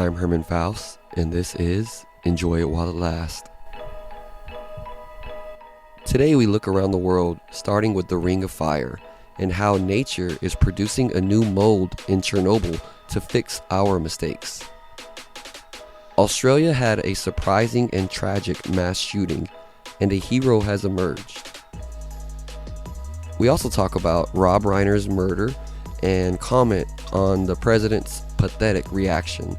I'm Herman Faust, and this is Enjoy It While It Lasts. Today we look around the world, starting with the Ring of Fire, and how nature is producing a new mold in Chernobyl to fix our mistakes. Australia had a surprising and tragic mass shooting, and a hero has emerged. We also talk about Rob Reiner's murder and comment on the president's pathetic reaction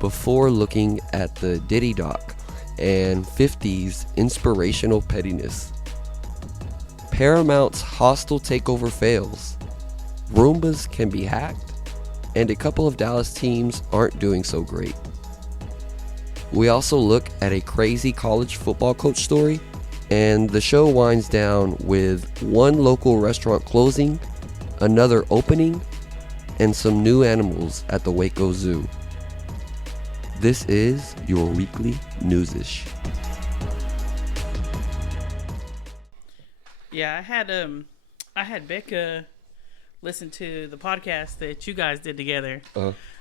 before looking at the Diddy doc and 50's inspirational pettiness. Paramount's hostile takeover fails. Roombas can be hacked, and a couple of Dallas teams aren't doing so great. We also look at a crazy college football coach story, and the show winds down with one local restaurant closing, another opening, and some new animals at the Waco Zoo. This is your weekly Newsish. Yeah, I had Becca listen to the podcast that you guys did together.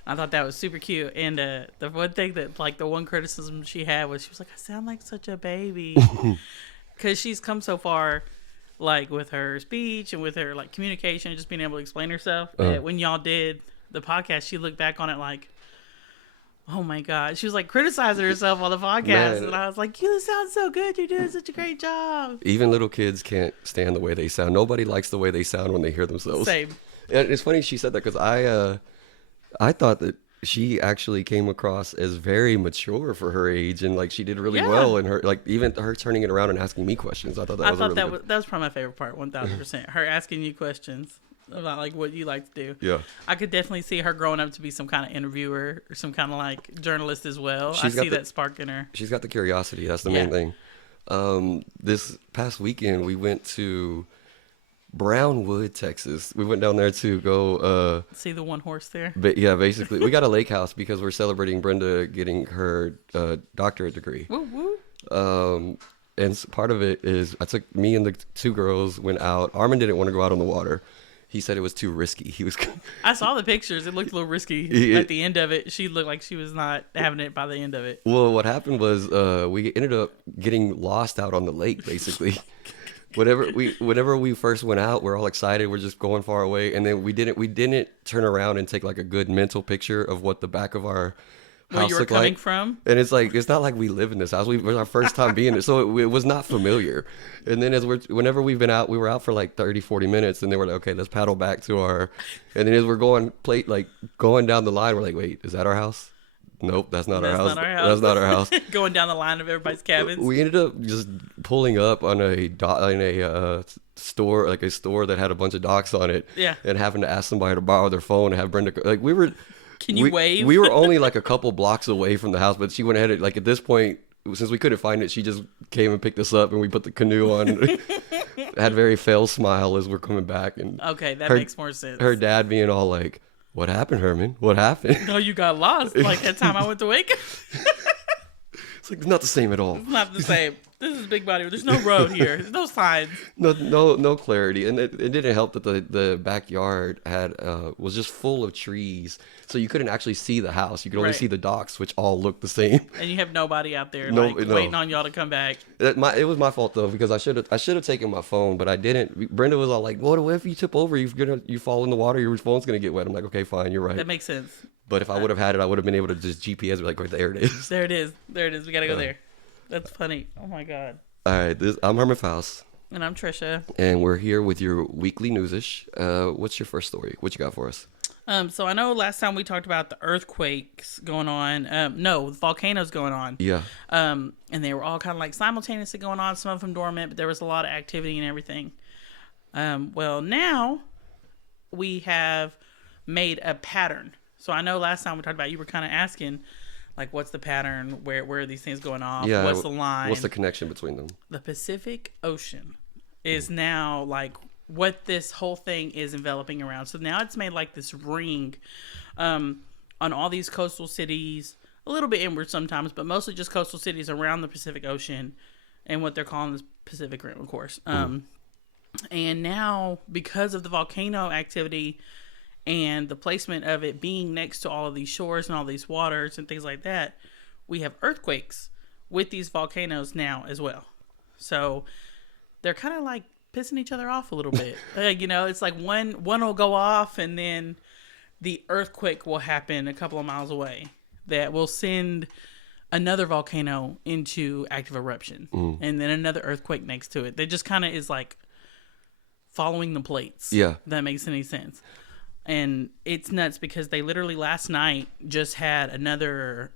I thought that was super cute. And the one thing that, like, the one criticism she had was, she was like, I sound like such a baby. Because she's come so far, like, with her speech and with her, like, communication and just being able to explain herself. That when y'all did the podcast, she looked back on it like, oh my God. She was like criticizing herself on the podcast. Man. And I was like, you sound so good. You're doing such a great job. Even little kids can't stand the way they sound. Nobody likes the way they sound when they hear themselves. Same. And it's funny she said that because I thought that she actually came across as very mature for her age, and like she did really well. And her, like, even her turning it around and asking me questions, I thought that was probably my favorite part. 1000%. Her asking you questions about like what you like to do. Yeah, I could definitely see her growing up to be some kind of interviewer or some kind of like journalist as well. I see that spark in her. She's got the curiosity. That's the main thing. This past weekend we went to Brownwood, Texas. We went down there to go see the one horse there. Yeah, basically we got a lake house because we're celebrating Brenda getting her doctorate degree. Woo woo. And part of it is I took me and the two girls went out. Armin didn't want to go out on the water. He said it was too risky. I saw the pictures. It looked a little risky at the end of it. She looked like she was not having it by the end of it. Well, what happened was we ended up getting lost out on the lake, basically. Whenever we first went out, we're all excited. We're just going far away, and then we didn't turn around and take like a good mental picture of what the back of our house you were looked coming like. From. And it's like it's not like we live in this house. It was our first time being there, so it was not familiar. And then whenever we've been out, we were out for like 30-40 minutes, and then we're like, okay, let's paddle back to our. And then as we're going down the line, we're like, wait, is that our house? Nope, that's not our house. That's not our house. Going down the line of everybody's cabins. We ended up just pulling up on a store, like a store that had a bunch of docks on it. Yeah. And having to ask somebody to borrow their phone and have Brenda, like we were. Can you wave? We were only like a couple blocks away from the house, but she went ahead and, like, at this point, since we couldn't find it, she just came and picked us up, and we put the canoe on. Had a very fail smile as we're coming back, and okay, that makes more sense. Her dad being all like, "What happened, Herman? What happened?" No, you got lost. Like that time I went to Waco. It's like it's not the same at all. It's not the same. This is Big Body. There's no road here. There's no signs. No clarity, and it didn't help that the backyard was just full of trees, so you couldn't actually see the house. You could only see the docks, which all looked the same. And you have nobody out there waiting on y'all to come back. It was my fault though, because I should have taken my phone, but I didn't. Brenda was all like, "What if you tip over? You fall in the water. Your phone's gonna get wet." I'm like, "Okay, fine, you're right." That makes sense. But if I would have had it, I would have been able to just GPS, be like, right there it is. There it is. We gotta go there. That's funny. Oh my God. All right, I'm Herman Faust. And I'm Trisha. And we're here with your weekly Newsish. What's your first story? What you got for us? So I know last time we talked about the earthquakes going on. The volcanoes going on. Yeah. And they were all kind of like simultaneously going on. Some of them dormant, but there was a lot of activity and everything. Well, now we have made a pattern. So I know last time we talked about, you were kind of asking, like, what's the pattern? Where are these things going off? Yeah, what's the line? What's the connection between them? The Pacific Ocean is now like what this whole thing is enveloping around. So now it's made like this ring on all these coastal cities, a little bit inward sometimes, but mostly just coastal cities around the Pacific Ocean and what they're calling the Pacific Rim, of course. And now, because of the volcano activity and the placement of it being next to all of these shores and all these waters and things like that, we have earthquakes with these volcanoes now as well. So they're kind of like pissing each other off a little bit. It's like one will go off, and then the earthquake will happen a couple of miles away that will send another volcano into active eruption, and then another earthquake next to it. That just kind of is like following the plates. Yeah. If that makes any sense. And it's nuts because they literally last night just had another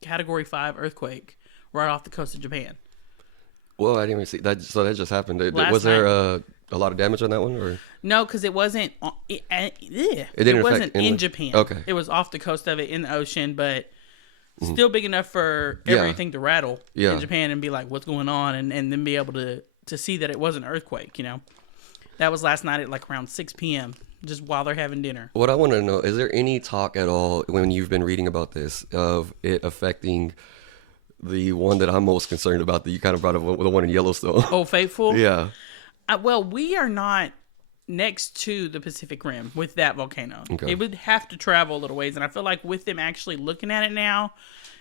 Category 5 earthquake right off the coast of Japan. Well, I didn't even see that. So that just happened. Was There a lot of damage on that one? Or no, because it wasn't. It wasn't in Japan. Okay. It was off the coast of it in the ocean, but still big enough for everything to rattle in Japan and be like, "What's going on?" and then be able to see that it was an earthquake. That was last night at like around 6 p.m. just while they're having dinner. What I want to know, is there any talk at all when you've been reading about this of it affecting the one that I'm most concerned about that you kind of brought up, the one in Yellowstone? Oh, Fateful? Yeah. Well, we are not next to the Pacific Rim with that volcano. Okay. It would have to travel a little ways. And I feel like with them actually looking at it now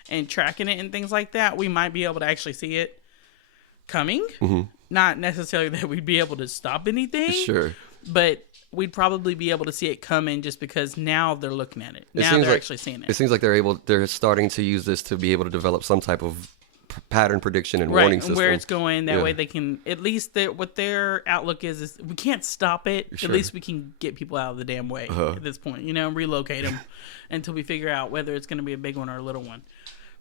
and tracking it and things like that, we might be able to actually see it coming. Mm-hmm. Not necessarily that we'd be able to stop anything. Sure. But we'd probably be able to see it coming just because now they're looking at it. Now they're actually seeing it. It seems like they're starting to use this to be able to develop some type of pattern prediction and warning system. Where it's going. That way they can, at least what their outlook is we can't stop it. Sure. At least we can get people out of the damn way at this point, relocate them until we figure out whether it's going to be a big one or a little one.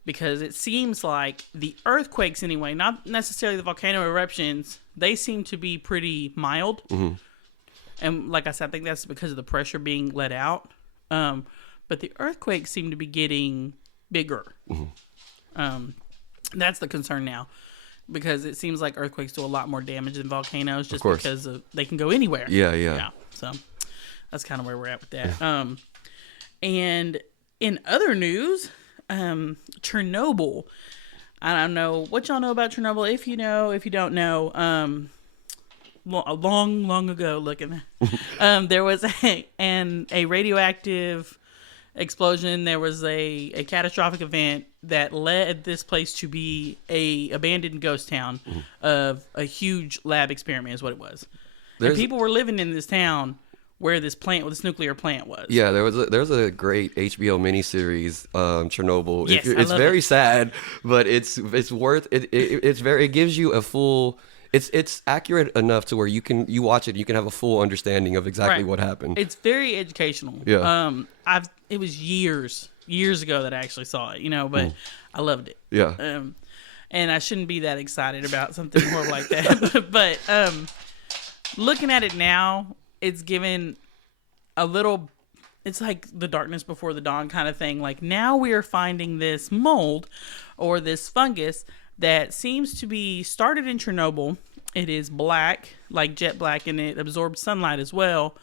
Because it seems like the earthquakes anyway, not necessarily the volcano eruptions, they seem to be pretty mild. Mm-hmm. And like I said, I think that's because of the pressure being let out. But the earthquakes seem to be getting bigger. Mm-hmm. That's the concern now. Because it seems like earthquakes do a lot more damage than volcanoes just because they can go anywhere. Yeah. So that's kind of where we're at with that. And in other news, Chernobyl. I don't know what y'all know about Chernobyl. If you know, if you don't know, long ago, there was a radioactive explosion. There was a catastrophic event that led this place to be a abandoned ghost town of a huge lab experiment is what it was. And people were living in this town where this nuclear plant was. Yeah, there's a great HBO miniseries, Chernobyl. Yes, it's very sad, but it's worth it. It gives you a full. It's accurate enough to where you watch it, you can have a full understanding of exactly what happened. It's very educational. Yeah. It was years ago that I actually saw it, but I loved it. Yeah. And I shouldn't be that excited about something more like that, but looking at it now, it's given a little. It's like the darkness before the dawn kind of thing. Like now we are finding this mold or this fungus that seems to be started in Chernobyl. It is black, like jet black, and it absorbs sunlight as well.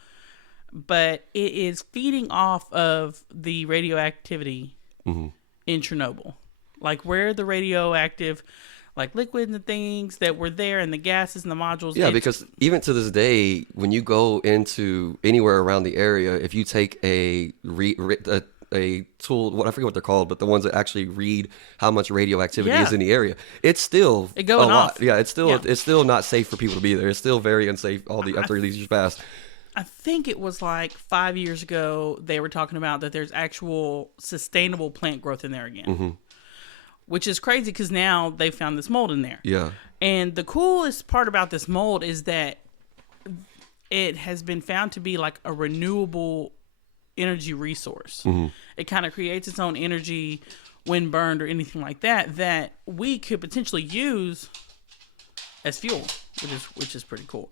But it is feeding off of the radioactivity in Chernobyl. Like where the radioactive, like liquids and things that were there and the gases and the modules. Yeah, because even to this day, when you go into anywhere around the area, if you take a tool, I forget what they're called, but the ones that actually read how much radioactivity is in the area, it's still a lot. Yeah, it's still not safe for people to be there. It's still very unsafe after these years pass. I think it was like 5 years ago they were talking about that there's actual sustainable plant growth in there again. Which is crazy because now they found this mold in there. Yeah. And the coolest part about this mold is that it has been found to be like a renewable energy resource. It kind of creates its own energy when burned or anything like that we could potentially use as fuel, which is pretty cool.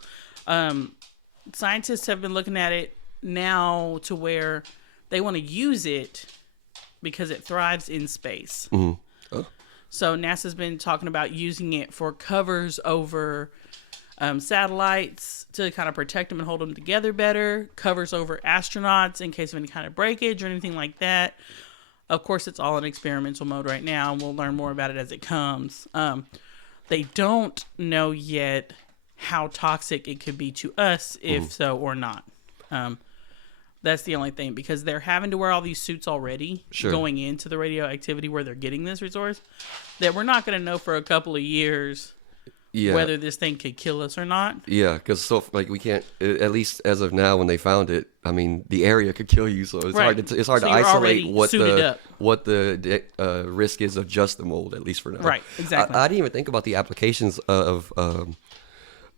Scientists have been looking at it now to where they want to use it because it thrives in space. So NASA's been talking about using it for covers over satellites to kind of protect them and hold them together better, covers over astronauts in case of any kind of breakage or anything like that. Of course, it's all in experimental mode right now, and we'll learn more about it as it comes. They don't know yet how toxic it could be to us, if so or not. That's the only thing, because they're having to wear all these suits already going into the radioactivity where they're getting this resource, that we're not going to know for a couple of years whether this thing could kill us or not. Yeah, because we can't, at least as of now when they found it, I mean, the area could kill you, so it's hard to isolate what the risk is of just the mold, at least for now. Right, exactly. I didn't even think about the applications of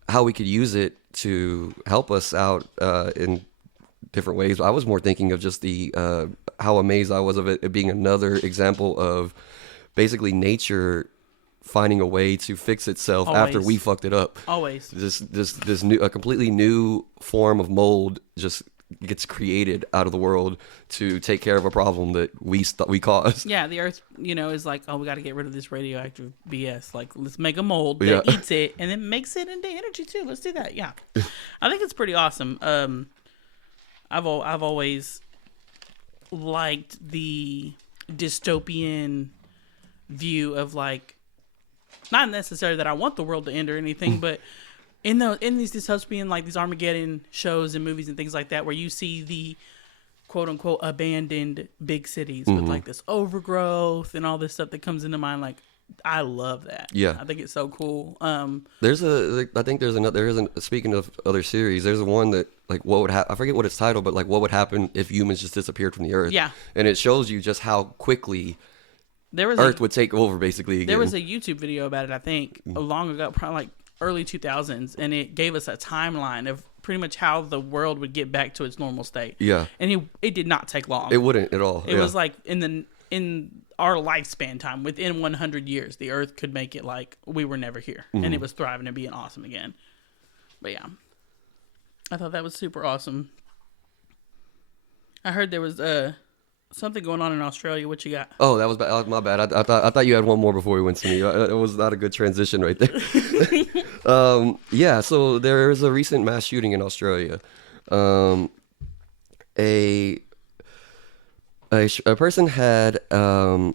how we could use it to help us out in different ways. I was more thinking of just the how amazed I was of it being another example of basically nature finding a way to fix itself after we fucked it up. Always. This new, a completely new form of mold just gets created out of the world to take care of a problem that we caused. Yeah, the Earth, is like, oh, we got to get rid of this radioactive BS. Like, let's make a mold that eats it and then makes it into energy too. Let's do that. Yeah, I think it's pretty awesome. I've always liked the dystopian view of, like, not necessarily that I want the world to end or anything, but in these dystopian, like these Armageddon shows and movies and things like that, where you see the quote unquote abandoned big cities with like this overgrowth and all this stuff that comes into mind, like, I love that. Yeah, I think it's so cool. Speaking of other series, there's one that, like, what would happen? I forget what it's titled, but like, what would happen if humans just disappeared from the Earth? Yeah, and it shows you just how quickly Earth would take over, basically. Again. There was a YouTube video about it, I think, long ago, probably like early 2000s, and it gave us a timeline of pretty much how the world would get back to its normal state. Yeah, and it did not take long. It wouldn't at all. It was like in our lifespan time, within 100 years, the Earth could make it like we were never here, and it was thriving and being awesome again. But yeah, I thought that was super awesome. I heard there was something going on in Australia. What you got? Oh, that was my bad. I thought you had one more before we went to me. It was not a good transition right there. Yeah, so there is a recent mass shooting in Australia. A person had all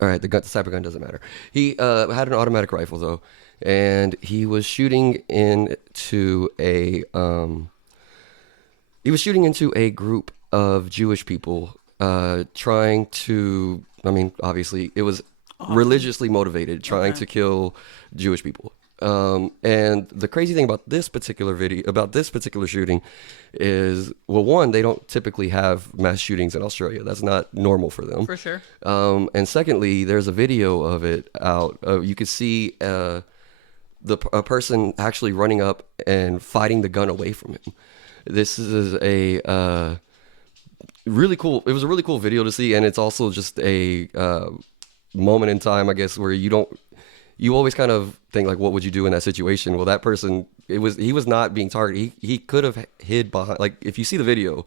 right, the type of gun doesn't matter. He had an automatic rifle though, and he was shooting into a group of Jewish people, trying to, I mean, obviously it was religiously motivated, trying to kill Jewish people. And the crazy thing about this particular shooting is, well, one, they don't typically have mass shootings in Australia. That's not normal for them. For sure. And secondly, there's a video of it out. You could see a person actually running up and fighting the gun away from him. This is a really cool. It was a really cool video to see, and it's also just a moment in time, I guess, where you always kind of think, like, what would you do in that situation? Well, that person, he was not being targeted. He could have hid behind, like, if you see the video,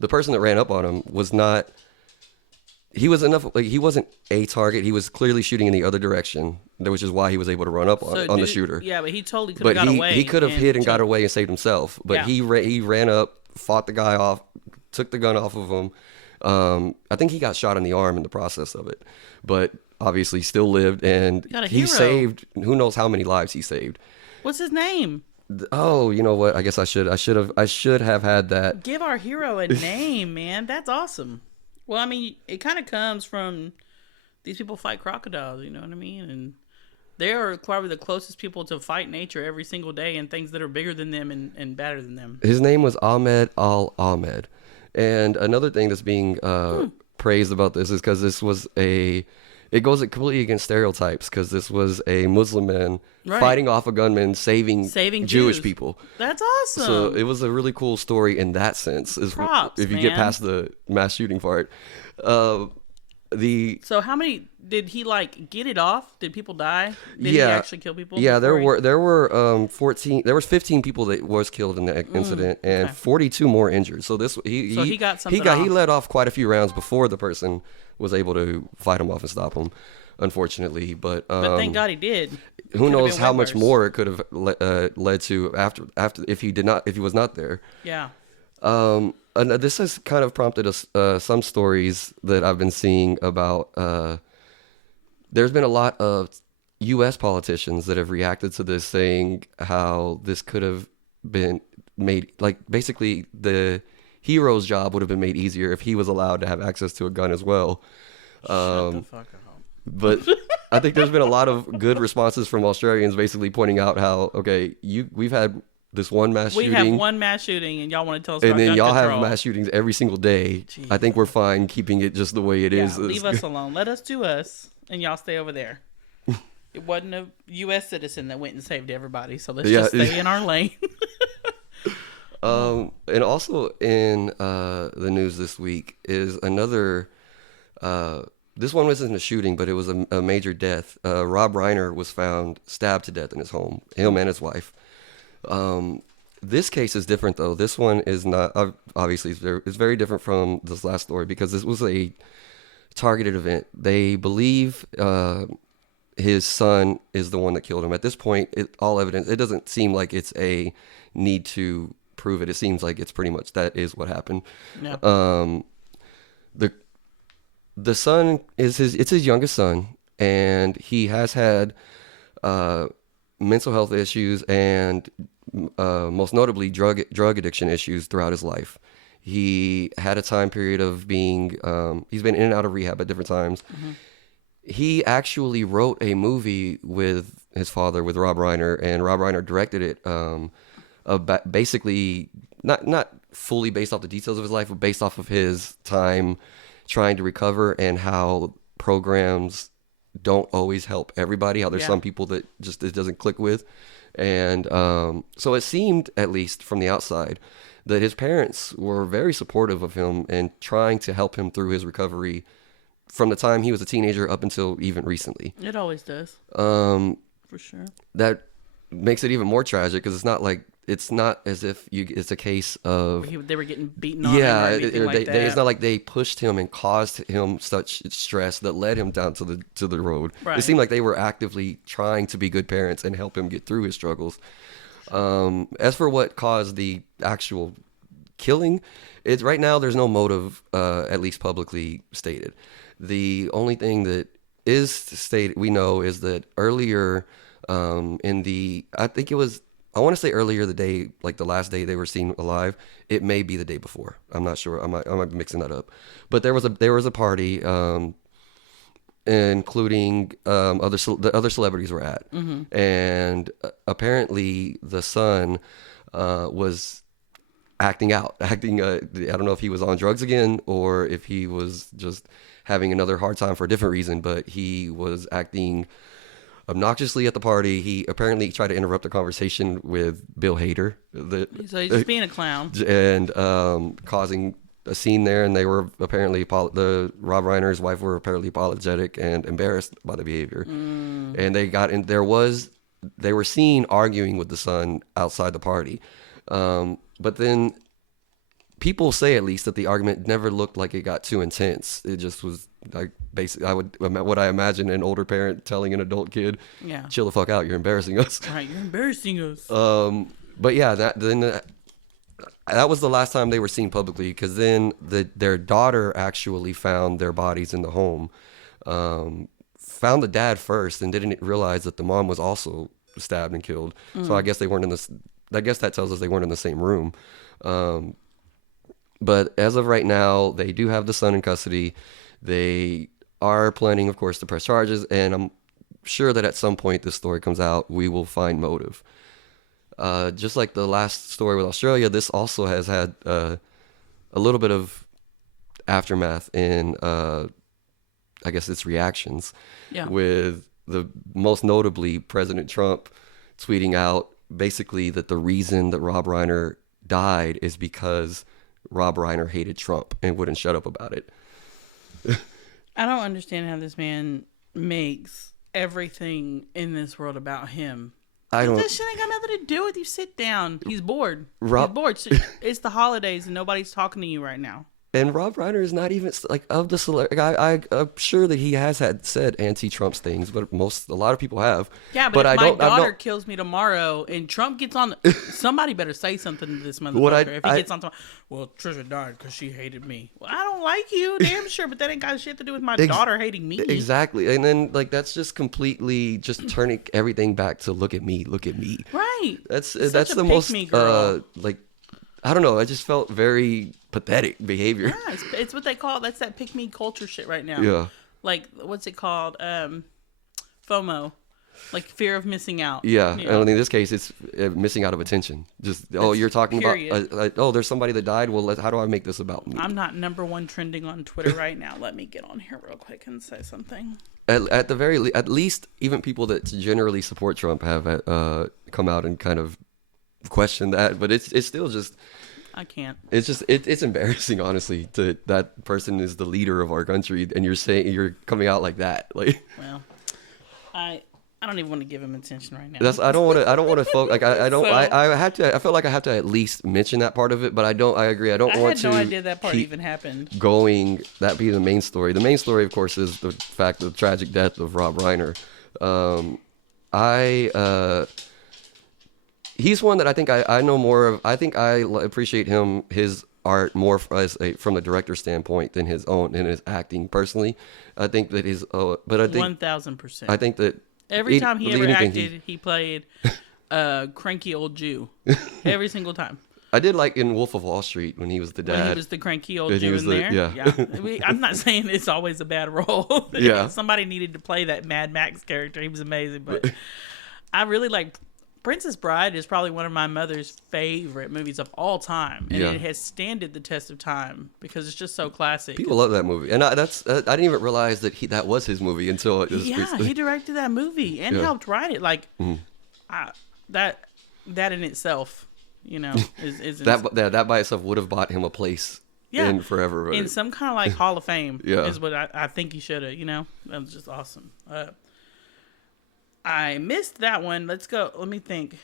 the person that ran up on him was not, he wasn't a target. He was clearly shooting in the other direction, which is why he was able to run up on the shooter. Yeah, but he totally could have got away. He could have hid and got away and saved himself. But he ran up, fought the guy off, took the gun off of him. I think he got shot in the arm in the process of it. But obviously still lived, and he saved who knows how many lives he saved. What's his name? Oh, you know what? I guess I should have had that. Give our hero a name, man. That's awesome. Well, I mean, it kind of comes from these people fight crocodiles, you know what I mean? And they are probably the closest people to fight nature every single day and things that are bigger than them and badder than them. His name was Ahmed Al-Ahmed. And another thing that's being praised about this is because this was it goes completely against stereotypes, because this was a Muslim man fighting off a gunman, saving Jewish people. That's awesome. So it was a really cool story in that sense. Props, if you get past the mass shooting part. So how many did he, like, get it off? Did people die? Did he actually kill people? Yeah, there were 14. There was 15 people that was killed in the incident, and 42 more injured. So he got something. He let off quite a few rounds before the person was able to fight him off and stop him, unfortunately. But thank God he did. Who knows how much more it could have led to after if he was not there. Yeah. And this has kind of prompted us some stories that I've been seeing about. There's been a lot of U.S. politicians that have reacted to this, saying how this could have been made, like, basically the hero's job would have been made easier if he was allowed to have access to a gun as well. Shut the fuck up. But I think there's been a lot of good responses from Australians basically pointing out how, okay, we've had this one mass shooting. We have one mass shooting, and y'all want to tell us and about then gun y'all control. have mass shootings every single day. Jeez. I think we're fine keeping it just the way it is. Leave us alone. Let us do us, and y'all stay over there. It wasn't a U.S. citizen that went and saved everybody, so let's just stay in our lane. And also in the news this week is another. This one wasn't a shooting, but it was a major death. Rob Reiner was found stabbed to death in his home, him and his wife. This case is different, though. This one is not, obviously, it's very different from this last story because this was a targeted event. They believe his son is the one that killed him. At this point, all evidence, it doesn't seem like it's a need to prove it. It seems like it's pretty much that is what happened. Yeah. The son is it's his youngest son, and he has had mental health issues and most notably drug addiction issues throughout his life. He had a time period of being he's been in and out of rehab at different times. Mm-hmm. He actually wrote a movie with his father, with Rob Reiner, and Rob Reiner directed it. Basically, not fully based off the details of his life, but based off of his time trying to recover and how programs don't always help everybody. How there's some people that just it doesn't click with, and so it seemed, at least from the outside, that his parents were very supportive of him and trying to help him through his recovery from the time he was a teenager up until even recently. It always does. For sure. That makes it even more tragic because it's not as if it's a case of they were getting beaten on. Yeah, it's not like they pushed him and caused him such stress that led him down to the road. Right. It seemed like they were actively trying to be good parents and help him get through his struggles. As for what caused the actual killing, it's right now there's no motive, at least publicly stated. The only thing that is stated we know is that earlier I want to say earlier the day, like the last day they were seen alive. It may be the day before. I'm not sure. I might be mixing that up. But there was a party, including the other celebrities were at, mm-hmm. and apparently the son was acting out. I don't know if he was on drugs again or if he was just having another hard time for a different reason. But he was acting obnoxiously at the party. He apparently tried to interrupt the conversation with Bill Hader. So he's just being a clown. And causing a scene there. And they were apparently, the Rob Reiner's wife were apparently apologetic and embarrassed by the behavior. Mm. And they were seen arguing with the son outside the party. But then people say, at least, that the argument never looked like it got too intense. It just was like basically what I imagine an older parent telling an adult kid, chill the fuck out, you're embarrassing us. Right, you're embarrassing us. But yeah, that was the last time they were seen publicly, because then their daughter actually found their bodies in the home. Found the dad first and didn't realize that the mom was also stabbed and killed. Mm. So I guess they weren't I guess that tells us they weren't in the same room. But as of right now, they do have the son in custody. They are planning, of course, to press charges, and I'm sure that at some point this story comes out, we will find motive. Just like the last story with Australia, this also has had a little bit of aftermath in, I guess, its reactions. Yeah. With the most notably President Trump tweeting out basically that the reason that Rob Reiner died is because Rob Reiner hated Trump and wouldn't shut up about it. I don't understand how this man makes everything in this world about him. This shit ain't got nothing to do with you. Sit down. He's bored. He's bored. It's the holidays and nobody's talking to you right now. And Rob Reiner is not even like of the celebrity. I'm sure that he has said anti-Trump things, but a lot of people have. Yeah, but if my daughter kills me tomorrow and Trump gets on, somebody better say something to this motherfucker. If he gets on tomorrow, well, Trisha died because she hated me. Well, I don't like you, damn sure, but that ain't got shit to do with my daughter hating me. Exactly, and then like that's just completely just turning everything back to look at me. Right. That's the most like. I don't know. I just felt very pathetic behavior. Yeah, it's what they call, that's that pick me culture shit right now. Yeah. Like, what's it called? FOMO. Like fear of missing out. Yeah. You know? And in this case, it's missing out of attention. Just, you're talking about, there's somebody that died. Well, how do I make this about me? I'm not #1 trending on Twitter right now. Let me get on here real quick and say something. At least, even people that generally support Trump have come out and kind of question that, but it's still just I can't. It's just it's embarrassing, honestly, to that person is the leader of our country and you're coming out like that. Like, well, I don't even want to give him attention right now. I don't want to focus. Like I feel like I have to at least mention that part of it, but I agree. I don't want to. I had no idea that part even happened. That be the main story. The main story, of course, is the fact of the tragic death of Rob Reiner. He's one that I think I know more of. I think I appreciate his art more from the director's standpoint than his acting personally. I think that 1,000%. I think that every time he ever acted, he played a cranky old Jew. Every single time. I did like in Wolf of Wall Street when he was the dad. When he was the cranky old Jew in there. Yeah. I'm not saying it's always a bad role. Yeah. Somebody needed to play that Mad Max character. He was amazing. But I really like Princess Bride is probably one of my mother's favorite movies of all time. And it has standed the test of time because it's just so classic. People love that movie. And I didn't even realize that was his movie until it was he directed that movie and helped write it. Like, that in itself, is that by itself would have bought him a place in forever. In some kind of like Hall of Fame is what I think he should have, That was just awesome. I missed that one. Let's go. Let me think.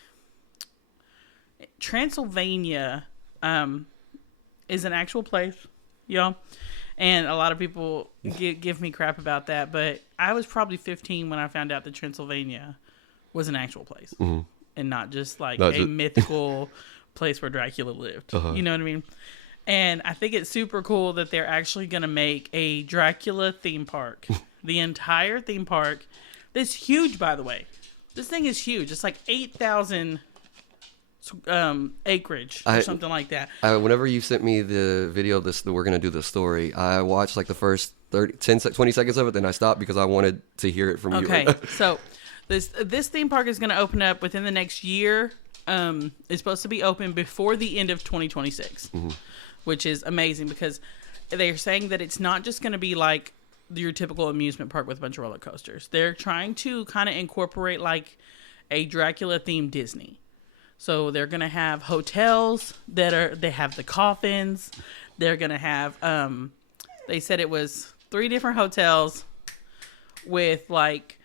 Transylvania is an actual place, y'all. And a lot of people give me crap about that. But I was probably 15 when I found out that Transylvania was an actual place. Mm-hmm. And not just like a mythical place where Dracula lived. Uh-huh. You know what I mean? And I think it's super cool that they're actually going to make a Dracula theme park. The entire theme park. This huge, by the way. This thing is huge. It's like 8,000 acreage or something like that. Whenever you sent me the video of this, that we're going to do the story, I watched like the first 20 seconds of it, then I stopped because I wanted to hear it from you. Okay, so this theme park is going to open up within the next year. It's supposed to be open before the end of 2026, which is amazing because they're saying that it's not just going to be like your typical amusement park with a bunch of roller coasters. They're trying to kind of incorporate like a Dracula themed Disney. So they're going to have hotels they have the coffins. They're going to have, they said it was 3 different hotels with like,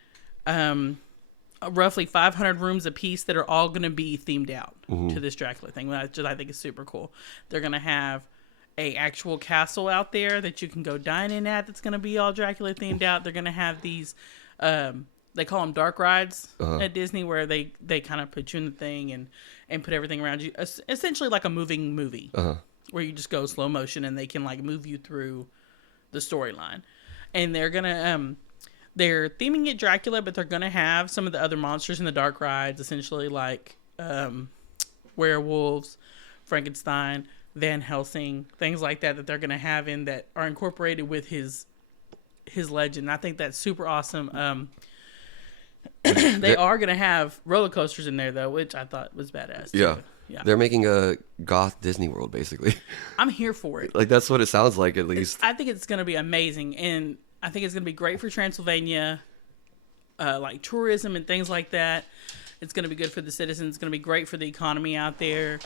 roughly 500 rooms apiece that are all going to be themed out to this Dracula thing, which I think is super cool. They're going to have a actual castle out there that you can go dine in at that's going to be all Dracula themed out. They're going to have these they call them dark rides at Disney where they kind of put you in the thing and put everything around you, essentially like a moving movie where you just go slow motion and they can like move you through the storyline. And they're going to they're theming it Dracula, but they're going to have some of the other monsters in the dark rides, essentially like werewolves, Frankenstein, Van Helsing, things like that they're going to have in that are incorporated with his legend. I think that's super awesome. They are going to have roller coasters in there, though, which I thought was badass. Yeah. Yeah. They're making a goth Disney World, basically. I'm here for it. Like, that's what it sounds like, at least. I think it's going to be amazing, and I think it's going to be great for Transylvania, like tourism and things like that. It's going to be good for the citizens. It's going to be great for the economy out there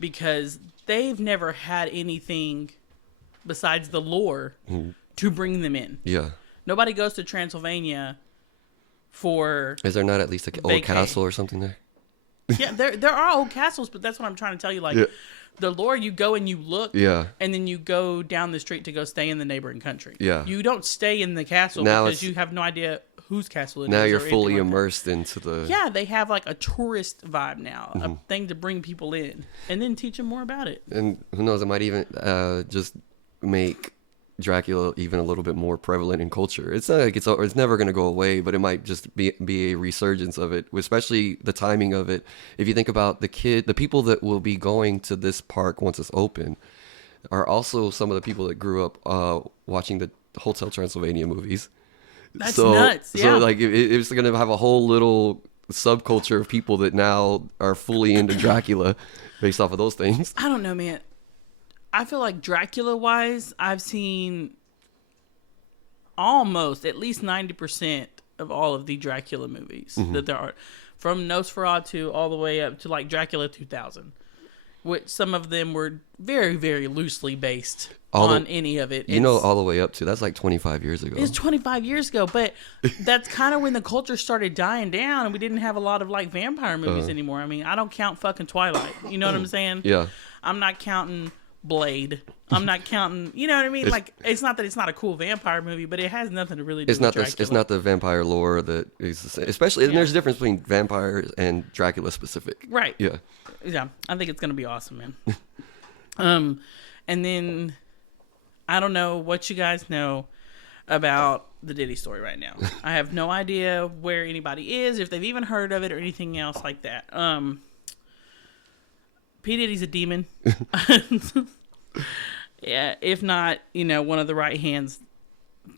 because they've never had anything besides the lore to bring them in. Yeah. Nobody goes to Transylvania for... Is there not at least an old castle or something there? Yeah, there are old castles, but that's what I'm trying to tell you. Like, the lore, you go and you look, and then you go down the street to go stay in the neighboring country. Yeah. You don't stay in the castle because you have no idea whose castle it is. Now you're fully immersed into the... Yeah, they have like a tourist vibe now, a thing to bring people in, and then teach them more about it. And who knows, it might even just make Dracula even a little bit more prevalent in culture. It's not like it's never going to go away, but it might just be a resurgence of it, especially the timing of it. If you think about the people that will be going to this park once it's open are also some of the people that grew up watching the Hotel Transylvania movies. That's nuts. Yeah. So like it's going to have a whole little subculture of people that now are fully into Dracula based off of those things. I don't know, man. I feel like Dracula-wise, I've seen almost at least 90% of all of the Dracula movies that there are, from Nosferatu all the way up to like Dracula 2000, which some of them were very, very loosely based on any of it. All the way up to, that's like 25 years ago. It's 25 years ago, but that's kind of when the culture started dying down and we didn't have a lot of like vampire movies anymore. I mean, I don't count fucking Twilight. You know what I'm saying? Yeah. I'm not counting Blade. I'm not counting, you know what I mean? It's not that it's not a cool vampire movie, but it has nothing to really do with Dracula. It's not the vampire lore that is, especially, and there's a difference between vampires and Dracula specific. Right. Yeah. Yeah. I think it's going to be awesome, man. And then, I don't know what you guys know about the Diddy story right now. I have no idea where anybody is, if they've even heard of it or anything else like that. P. Diddy's a demon. Yeah, if not, one of the right hands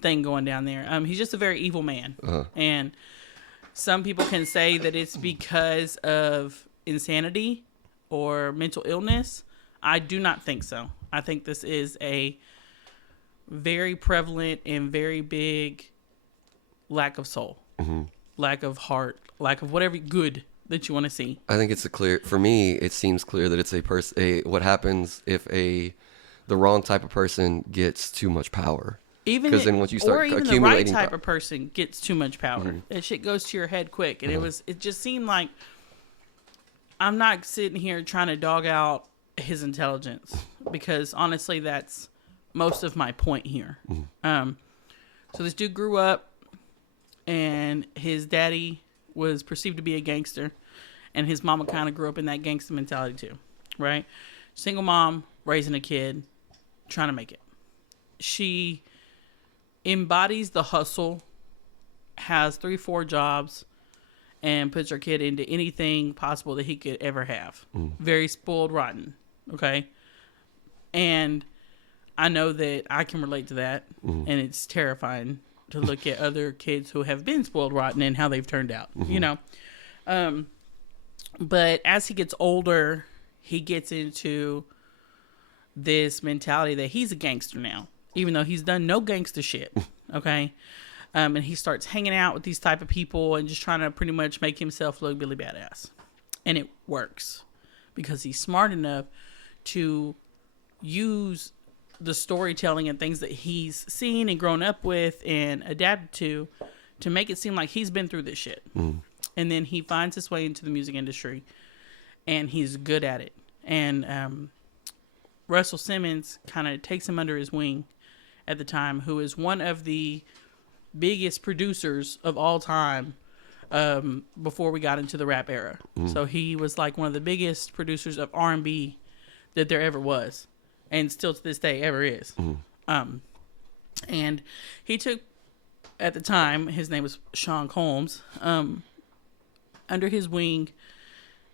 thing going down there. He's just a very evil man. And some people can say that it's because of insanity or mental illness. I do not think so. I think this is a very prevalent and very big lack of soul, lack of heart, lack of whatever good that you want to see. I think for me, it seems clear that it's what happens if the wrong type of person gets too much power. Because then once you start accumulating, the right type of person gets too much power. That shit goes to your head quick. And it just seemed like, I'm not sitting here trying to dog out his intelligence, because honestly, that's most of my point here. So this dude grew up and his daddy was perceived to be a gangster, and his mama kind of grew up in that gangster mentality too, right? Single mom, raising a kid, trying to make it. She embodies the hustle, has 3-4 jobs, and puts her kid into anything possible that he could ever have. Very spoiled rotten, okay? And I know that I can relate to that, and it's terrifying to look at other kids who have been spoiled rotten and how they've turned out, But as he gets older, he gets into this mentality that he's a gangster now, even though he's done no gangster shit, okay? And he starts hanging out with these type of people and just trying to pretty much make himself look Billy Badass. And it works because he's smart enough to use the storytelling and things that he's seen and grown up with and adapted to make it seem like he's been through this shit. And then he finds his way into the music industry, and he's good at it. And Russell Simmons kind of takes him under his wing at the time, who is one of the biggest producers of all time before we got into the rap era. So he was like one of the biggest producers of R&B that there ever was, and still to this day ever is. And he took, at the time, his name was Sean Combs, under his wing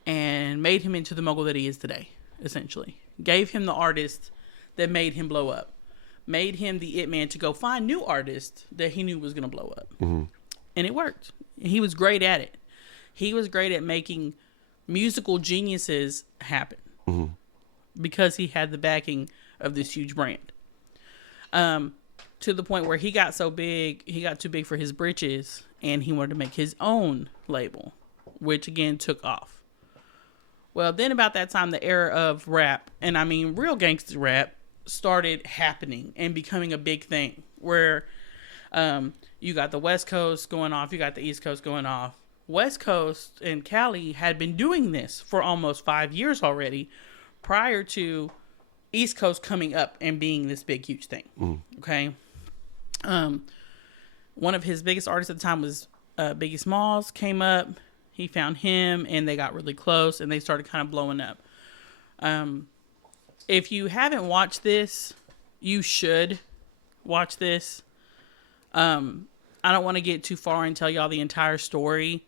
and made him into the mogul that he is today, essentially. Gave him the artist that made him blow up. Made him the it man to go find new artists that he knew was going to blow up. And it worked. He was great at it. He was great at making musical geniuses happen. Because he had the backing of this huge brand. To the point where he got so big, he got too big for his britches, and he wanted to make his own label, which again took off. Well, then about that time, the era of rap, and I mean real gangster rap, started happening and becoming a big thing, where you got the West Coast going off, you got the East Coast going off, West Coast and Cali had been doing this for almost 5 years already, prior to East Coast coming up and being this big, huge thing. Okay. One of his biggest artists at the time was Biggie Smalls came up. He found him and they got really close and they started kind of blowing up. If you haven't watched this, you should watch this. I don't want to get too far and tell y'all the entire story,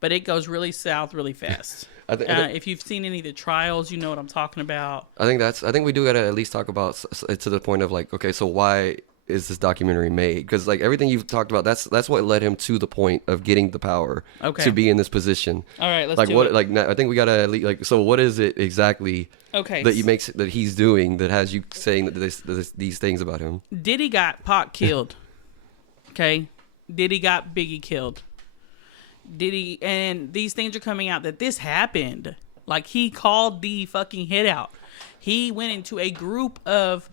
but it goes really south really fast. If you've seen any of the trials, you know what I'm talking about. I think we do gotta at least talk about it to the point of like, okay, so why is this documentary made? Because like everything you've talked about, that's what led him to the point of getting the power to be in this position. All right, let's like do what it. like I think we gotta at least, like, so what is it exactly that he's doing that has you saying that these things about him? Diddy got Pac killed. Okay, Diddy got Biggie killed. Diddy, and these things are coming out that this happened. Like, he called the fucking hit out. He went into a group of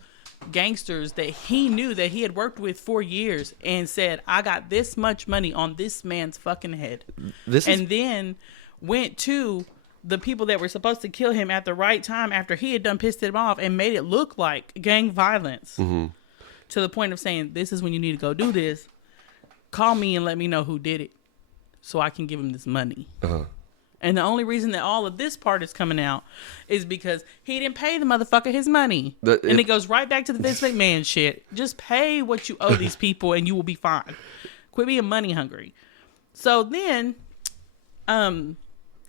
gangsters that he knew that he had worked with for years and said, I got this much money on this man's fucking head. Then went to the people that were supposed to kill him at the right time after he had done pissed him off and made it look like gang violence. To the point of saying, this is when you need to go do this. Call me and let me know who did it so I can give him this money. And the only reason that all of this part is coming out is because he didn't pay the motherfucker his money. And it goes right back to the Vince McMahon shit. Just pay what you owe these people and you will be fine. Quit being money hungry. So then,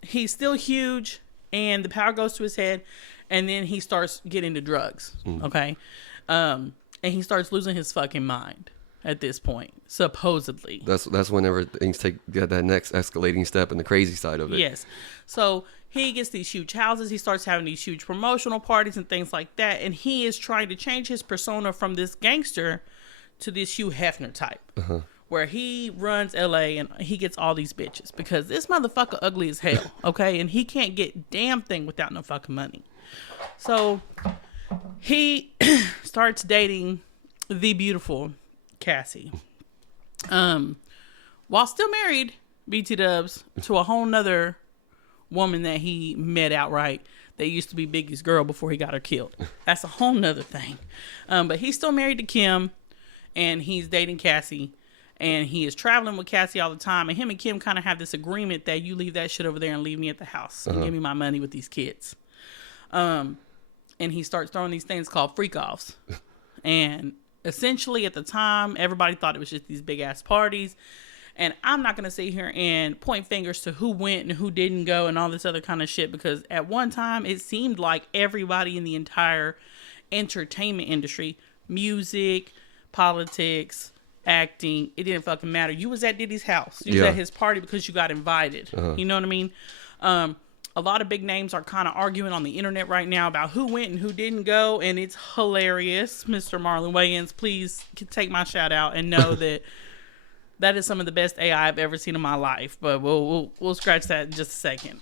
he's still huge and the power goes to his head and then he starts getting into drugs. Okay. And he starts losing his fucking mind at this point, supposedly. That's whenever things take that next escalating step in the crazy side of it. Yes. So he gets these huge houses. He starts having these huge promotional parties and things like that. And he is trying to change his persona from this gangster to this Hugh Hefner type. Where he runs LA and he gets all these bitches. Because this motherfucker ugly as hell, okay? And he can't get damn thing without no fucking money. So he starts dating the beautiful Cassie. While still married, BT Dubs, to a whole nother woman that he met outright that used to be Biggie's girl before he got her killed. That's a whole nother thing. But he's still married to Kim and he's dating Cassie and he is traveling with Cassie all the time. And him and Kim kind of have this agreement that you leave that shit over there and leave me at the house and give me my money with these kids. And he starts throwing these things called freak-offs. And essentially at the time, everybody thought it was just these big-ass parties. And I'm not going to sit here and point fingers to who went and who didn't go and all this other kind of shit. Because at one time, it seemed like everybody in the entire entertainment industry, music, politics, acting, it didn't fucking matter. You was at Diddy's house. You was at his party because you got invited. You know what I mean? A lot of big names are kind of arguing on the internet right now about who went and who didn't go, and it's hilarious. Mr. Marlon Wayans, please take my shout out and know that that is some of the best AI I've ever seen in my life. But we'll scratch that in just a second.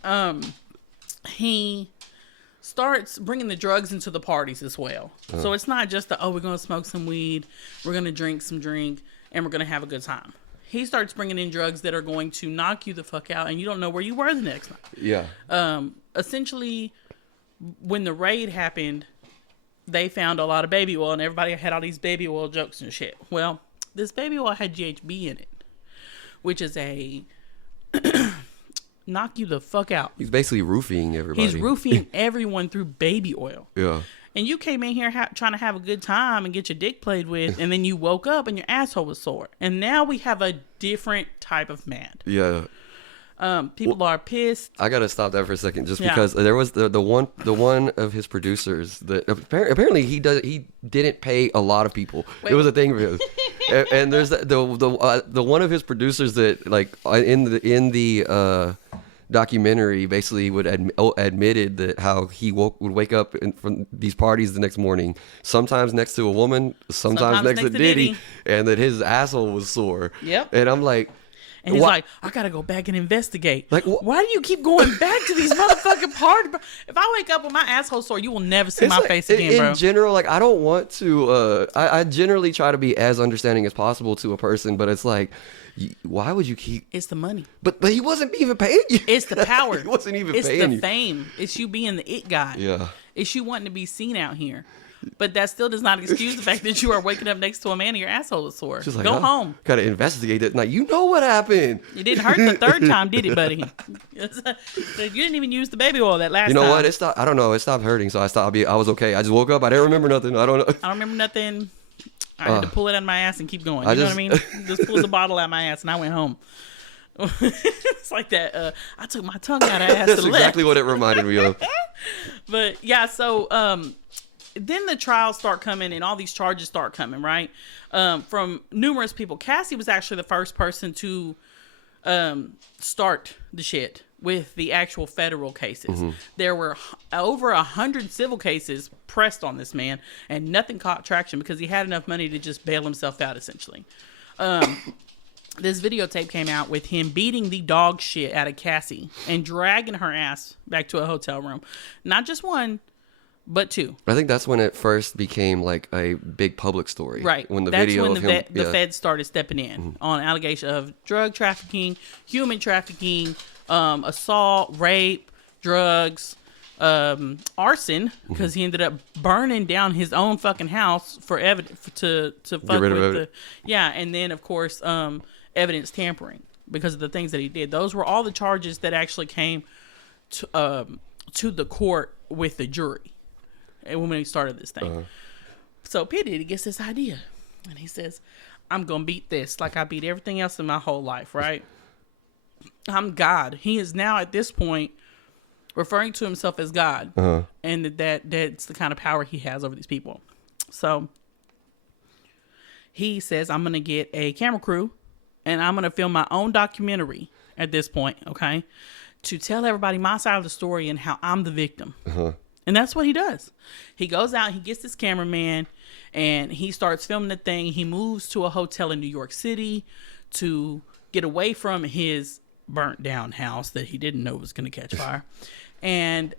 He starts bringing the drugs into the parties as well. So it's not just we're going to smoke some weed, we're going to drink some drink, and we're going to have a good time. He starts bringing in drugs that are going to knock you the fuck out and you don't know where you were the next night. Yeah. Essentially, when the raid happened, they found a lot of baby oil and everybody had all these baby oil jokes and shit. Well, this baby oil had GHB in it, which is a knock you the fuck out. He's basically roofing everybody. He's roofing everyone through baby oil. Yeah. And you came in here trying to have a good time and get your dick played with, and then you woke up and your asshole was sore. And now we have a different type of mad. Yeah. People are pissed. I gotta stop that for a second, just because there was the one of his producers that apparently he didn't pay a lot of people. It was a thing for him. and there's the one of his producers that like in the documentary basically would admitted that how he would wake up from these parties the next morning, sometimes next to a woman, sometimes next to Diddy, and that his asshole was sore. Yep. And I'm like, And he's like, I gotta go back and investigate. Like, why do you keep going back to these motherfucking parties? If I wake up with my asshole sore, you will never see my face again, bro. In general, like, I don't want to, I generally try to be as understanding as possible to a person, but it's like, why would you keep... It's the money. But he wasn't even paying you. It's the power. He wasn't even paying you. It's the fame. It's you being the it guy. Yeah. It's you wanting to be seen out here. But that still does not excuse the fact that you are waking up next to a man and your asshole is sore. Like, go home. Gotta investigate it. Like, you know what happened. It didn't hurt the third time, did it, buddy? You didn't even use the baby oil that last time. You know what? It stopped. I don't know. It stopped hurting, so I was okay. I just woke up. I didn't remember nothing. I don't know. I don't remember nothing. I had to pull it out of my ass and keep going. You know what I mean? Just pulled the bottle out of my ass and I went home. It's like that. I took my tongue out of ass. That's exactly what it reminded me of. But yeah, so then the trials start coming and all these charges start coming, right? From numerous people. Cassie was actually the first person to start the shit with the actual federal cases. Mm-hmm. There were over 100 civil cases pressed on this man, and nothing caught traction because he had enough money to just bail himself out, essentially. This videotape came out with him beating the dog shit out of Cassie and dragging her ass back to a hotel room. Not just one, but two. I think that's when it first became like a big public story. Right. When the that's video when of him, the feds started stepping in on allegation of drug trafficking, human trafficking, assault, rape, drugs, arson, because he ended up burning down his own fucking house for evidence to fuck with and then of course evidence tampering because of the things that he did. Those were all the charges that actually came to the court with the jury when we started this thing. So P. Diddy gets this idea and he says, I'm gonna beat this like I beat everything else in my whole life, right? I'm God. He is now at this point referring to himself as God, and that's the kind of power he has over these people. So he says, I'm going to get a camera crew, and I'm going to film my own documentary at this point, okay, to tell everybody my side of the story and how I'm the victim. And that's what he does. He goes out, he gets this cameraman, and he starts filming the thing. He moves to a hotel in New York City to get away from his burnt down house that he didn't know was going to catch fire. And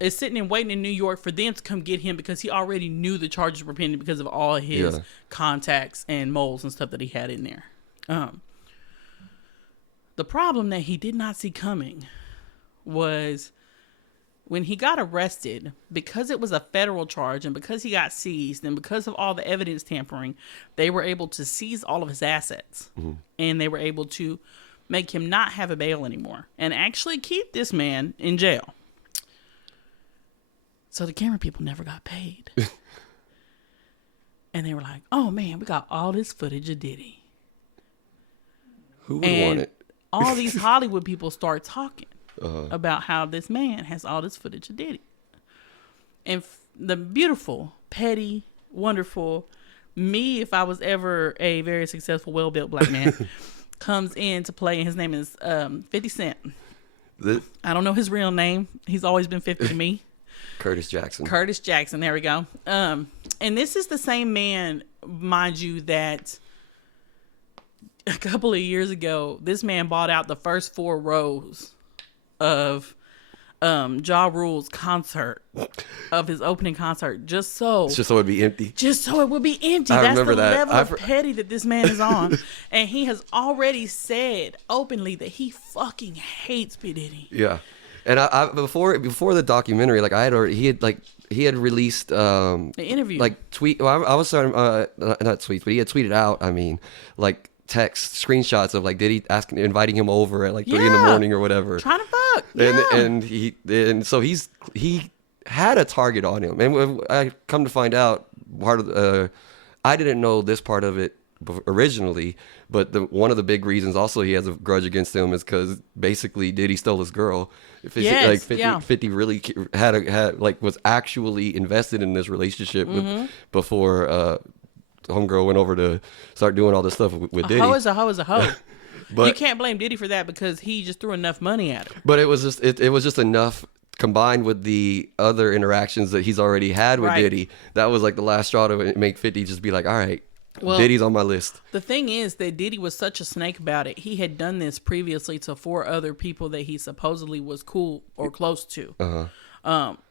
is sitting and waiting in New York for them to come get him because he already knew the charges were pending because of all his contacts and moles and stuff that he had in there. The problem that he did not see coming was when he got arrested, because it was a federal charge and because he got seized and because of all the evidence tampering, they were able to seize all of his assets and they were able to make him not have a bail anymore and actually keep this man in jail. So the camera people never got paid. And they were like, oh man, we got all this footage of Diddy. Who would want it? All these Hollywood people start talking about how this man has all this footage of Diddy. And the beautiful, petty, wonderful me, if I was ever a very successful, well-built black man, comes into play, and his name is 50 Cent. I don't know his real name. He's always been 50 to me. Curtis Jackson. Curtis Jackson. There we go. And this is the same man, mind you, that a couple of years ago, this man bought out the first 4 rows of Ja Rule's concert, of his opening concert, just so it would be empty. Just so it would be empty. I That's remember the that. level of petty that this man is on. And he has already said openly that he fucking hates P. Diddy. Yeah. And I before the documentary, like he had released the interview, like tweet. Well, I was starting not tweets, but he had tweeted out. I mean, like text screenshots of like Diddy inviting him over at like 3 a.m. or whatever, trying to fuck. And so he had a target on him. And I come to find out, part of I didn't know this part of it originally, but one of the big reasons also he has a grudge against him is because basically Diddy stole his girl. 50 really was actually invested in this relationship before homegirl went over to start doing all this stuff with Diddy. A hoe is a hoe is a hoe. But you can't blame Diddy for that because he just threw enough money at her. But it was just enough combined with the other interactions that he's already had with Diddy. That was like the last straw to make 50 just be like, all right, Well, Diddy's on my list. The thing is that Diddy was such a snake about it. He had done this previously to 4 other people that he supposedly was cool or close to,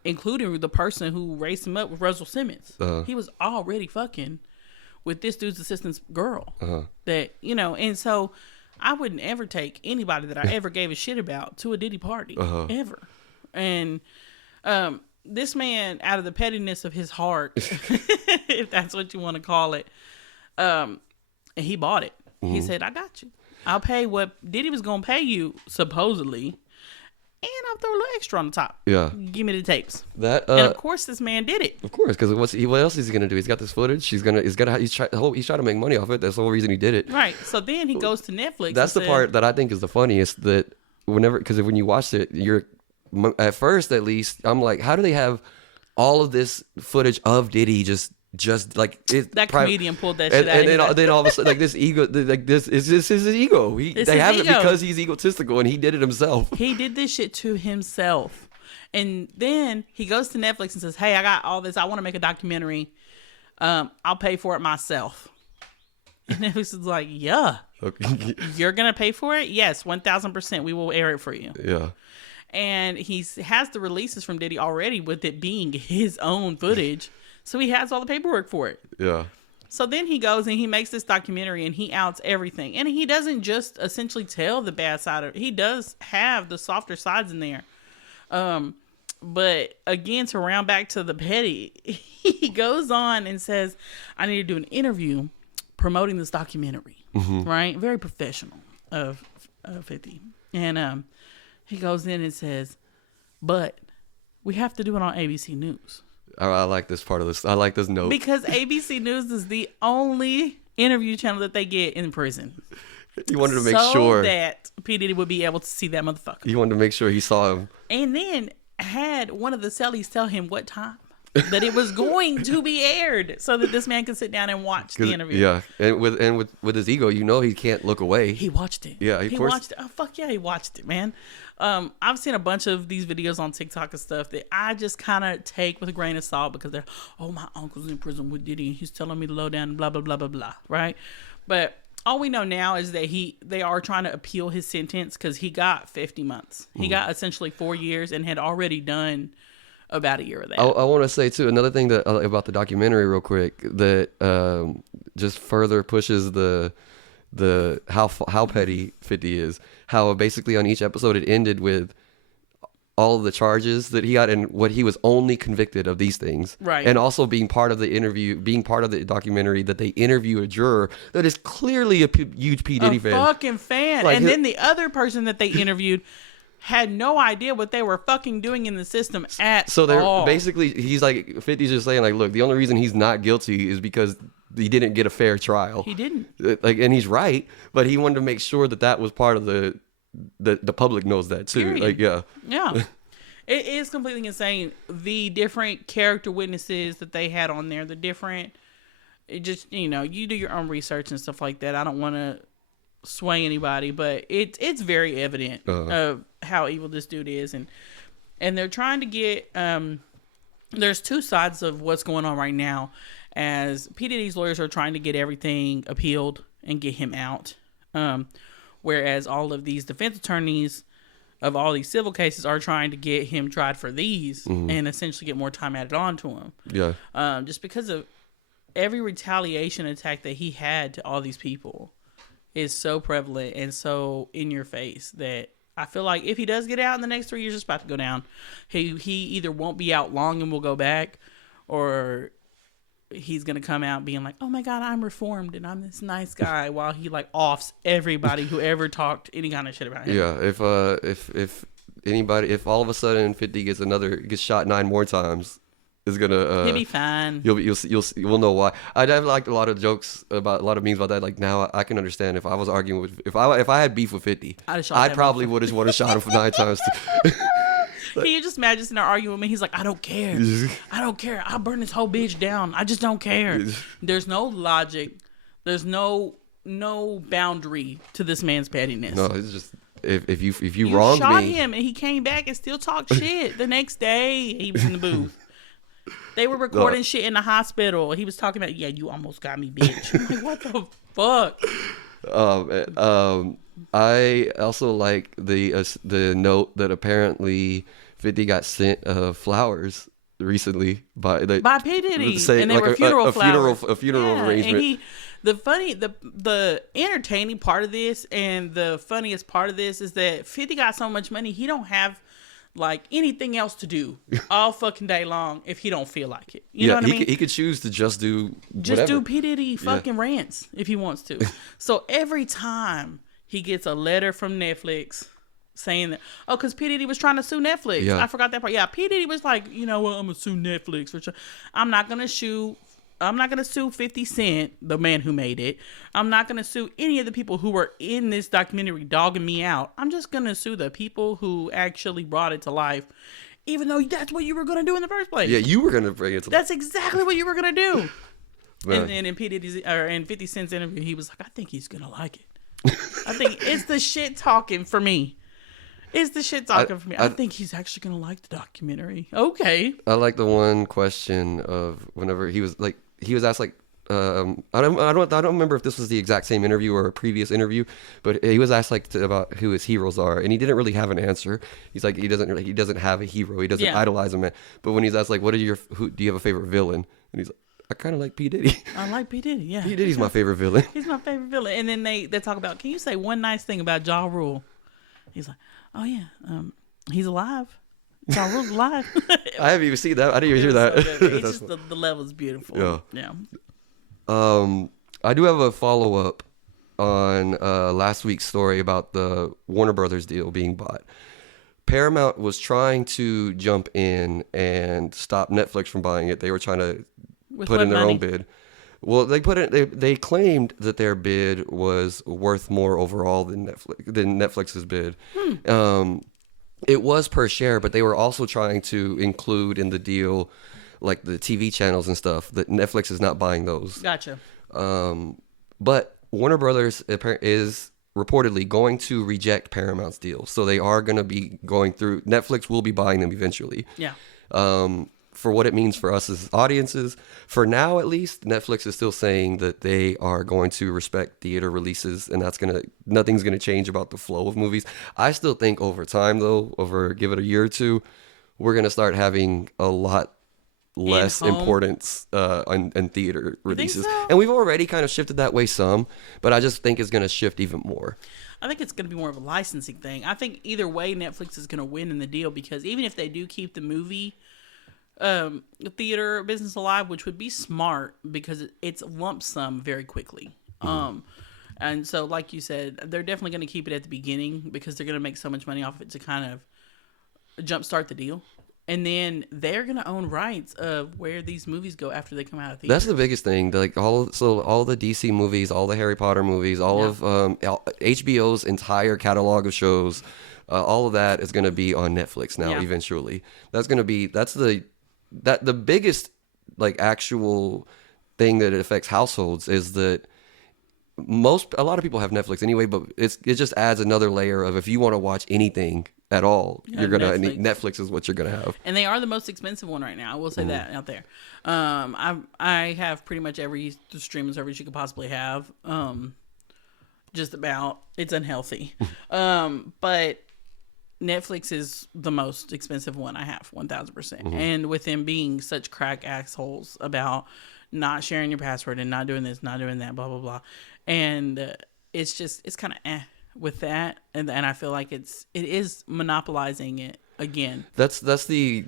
including the person who raised him up with Russell Simmons. He was already fucking with this dude's assistant's girl. That, you know, and so I wouldn't ever take anybody that I ever gave a shit about to a Diddy party, ever. And this man, out of the pettiness of his heart, if that's what you want to call it, he bought it. He said, I got you. I'll pay what Diddy was going to pay you, supposedly, and I'll throw a little extra on the top. Yeah. Give me the tapes. And of course, this man did it. Of course, because what else is he gonna do? He's got this footage. He's trying to make money off it. That's the whole reason he did it. Right. So then he goes to Netflix. That's the part that I think is the funniest. That because when you watch it, at first at least, I'm like, how do they have all of this footage of Diddy just like that comedian pulled that shit out and then all of a sudden, like, this ego, like, this is his ego. They have it because he's egotistical and he did it himself. He did this shit to himself. And then he goes to Netflix and says, hey, I got all this. I want to make a documentary. I'll pay for it myself. And Netflix is like, yeah. Okay. You're going to pay for it? Yes, 1,000%. We will air it for you. Yeah. And he has the releases from Diddy already with it being his own footage. So he has all the paperwork for it. Yeah. So then he goes and he makes this documentary and he outs everything. And he doesn't just essentially tell the bad side of it. He does have the softer sides in there. But again, to round back to the petty, he goes on and says, I need to do an interview promoting this documentary. Right? Very professional of 50. And he goes in and says, but we have to do it on ABC News. I like this part of this. I like this note. Because ABC News is the only interview channel that they get in prison. He wanted to make sure that P. Diddy would be able to see that motherfucker. He wanted to make sure he saw him. And then had one of the cellies tell him what time that it was going to be aired so that this man could sit down and watch the interview. Yeah. And with his ego, he can't look away. He watched it. Yeah, he watched it. Oh, fuck yeah, he watched it, man. I've seen a bunch of these videos on TikTok and stuff that I just kind of take with a grain of salt because they're, oh, my uncle's in prison with Diddy and he's telling me to low down and blah, blah, blah, blah, blah, right? But all we know now is that they are trying to appeal his sentence because he got 50 months. He got essentially 4 years and had already done about a year of that. I want to say, too, another thing about the documentary real quick that just further pushes the how petty 50 is. How basically on each episode it ended with all of the charges that he got and what he was only convicted of these things. Right. And also being part of the interview, being part of the documentary that they interview a juror that is clearly a huge P. Diddy fan. Fucking fan. Like, and then the other person that they interviewed had no idea what they were fucking doing in the system at all. So they're basically, he's like, 50's just saying, like, look, the only reason he's not guilty is because he didn't get a fair trial. He didn't. Like, and he's right, but he wanted to make sure that was part of the public knows that too. Period. Like, yeah. Yeah. It is completely insane. The different character witnesses that they had on there, it just, you do your own research and stuff like that. I don't want to sway anybody, but it's very evident of how evil this dude is. And they're trying to get, there's two sides of what's going on right now as P. Diddy's lawyers are trying to get everything appealed and get him out. Whereas all of these defense attorneys of all these civil cases are trying to get him tried for these and essentially get more time added on to him. Yeah. Just because of every retaliation attack that he had to all these people is so prevalent and so in your face that I feel like if he does get out in the next 3 years, it's about to go down. He either won't be out long and will go back, or he's going to come out being like, oh my God, I'm reformed and I'm this nice guy while he like offs everybody who ever talked any kind of shit about him. Yeah. If all of a sudden 50 gets shot 9 more times, is gonna he'll be fine. You'll know why. I'd have liked a lot of jokes about a lot of memes about that. Like now I can understand if I was arguing with if I had beef with 50, I probably would have wanted to shot him for 9 times too. Can you just imagine sitting there arguing with me? He's like, I don't care. I'll burn this whole bitch down. I just don't care. There's no logic. There's no boundary to this man's pettiness. No, it's just if you wronged me. You shot him and he came back and still talked shit the next day. He was in the booth. They were recording shit in the hospital. He was talking about, yeah, you almost got me, bitch. I'm like, what the fuck? I also like the note that apparently 50 got sent flowers recently by P. Diddy, say, and they like were funeral flowers. A funeral arrangement. And the entertaining part of this and the funniest part of this is that 50 got so much money, he don't have like anything else to do all fucking day long if he don't feel like it. You know what I mean? He could choose to just do whatever. P. Diddy fucking rants if he wants to. So every time he gets a letter from Netflix saying that, because P. Diddy was trying to sue Netflix. Yeah. I forgot that part. Yeah, P. Diddy was like, you know what, I'm gonna sue Netflix I'm not gonna sue 50 Cent, the man who made it. I'm not gonna sue any of the people who were in this documentary dogging me out. I'm just gonna sue the people who actually brought it to life, even though that's what you were gonna do in the first place. Yeah, you were gonna bring it to life. That's exactly what you were gonna do. Man. And then in P. Diddy's in 50 Cent's interview, he was like, I think he's gonna like it. I think it's the shit talking for me. It's the shit talking for me. I think he's actually gonna like the documentary. Okay. I like the one question of whenever he was asked like, I don't remember if this was the exact same interview or a previous interview, but he was asked like about who his heroes are, and he didn't really have an answer. He's like he doesn't have a hero. He doesn't idolize him. But when he's asked like, do you have a favorite villain? And he's like, I kind of like P. Diddy. I like P. Diddy. Yeah, P. Diddy's my favorite villain. He's my favorite villain. And then they talk about, can you say one nice thing about Ja Rule? He's like, oh yeah, he's alive. Ja Rule's alive. I haven't even seen that. I didn't even hear that. So it's just the level's beautiful. Yeah. I do have a follow-up on last week's story about the Warner Brothers deal being bought. Paramount was trying to jump in and stop Netflix from buying it. They were trying to put in their own bid. Well, they claimed that their bid was worth more overall than Netflix's bid. It was per share, but they were also trying to include in the deal like the TV channels and stuff, that Netflix is not buying those. Gotcha. But Warner Brothers is reportedly going to reject Paramount's deal. So they are going to be going through, Netflix will be buying them eventually. Yeah. For what it means for us as audiences. For now, at least, Netflix is still saying that they are going to respect theater releases, and nothing's going to change about the flow of movies. I still think over time, though, give it a year or two, we're going to start having a lot less importance in theater releases. So? And we've already kind of shifted that way some, but I just think it's going to shift even more. I think it's going to be more of a licensing thing. I think either way, Netflix is going to win in the deal, because even if they do keep the movie theater business alive, which would be smart because it's lump sum very quickly. And so, like you said, they're definitely going to keep it at the beginning because they're going to make so much money off of it to kind of jumpstart the deal. And then they're going to own rights of where these movies go after they come out of theaters. That's the biggest thing. Like all the DC movies, all the Harry Potter movies, all of HBO's entire catalog of shows, all of that is going to be on Netflix now. Eventually, that's the biggest like actual thing that it affects households is that a lot of people have Netflix anyway, but it just adds another layer of, if you want to watch anything at all, you're gonna Netflix is what you're gonna have. And they are the most expensive one right now. I will say that out there. I have pretty much every streaming service you could possibly have. Just about. It's unhealthy. But Netflix is the most expensive one I have, 1,000%. And with them being such crack assholes about not sharing your password and not doing this, not doing that, blah, blah, blah. And it's kind of with that. And I feel like it is monopolizing it again. That's the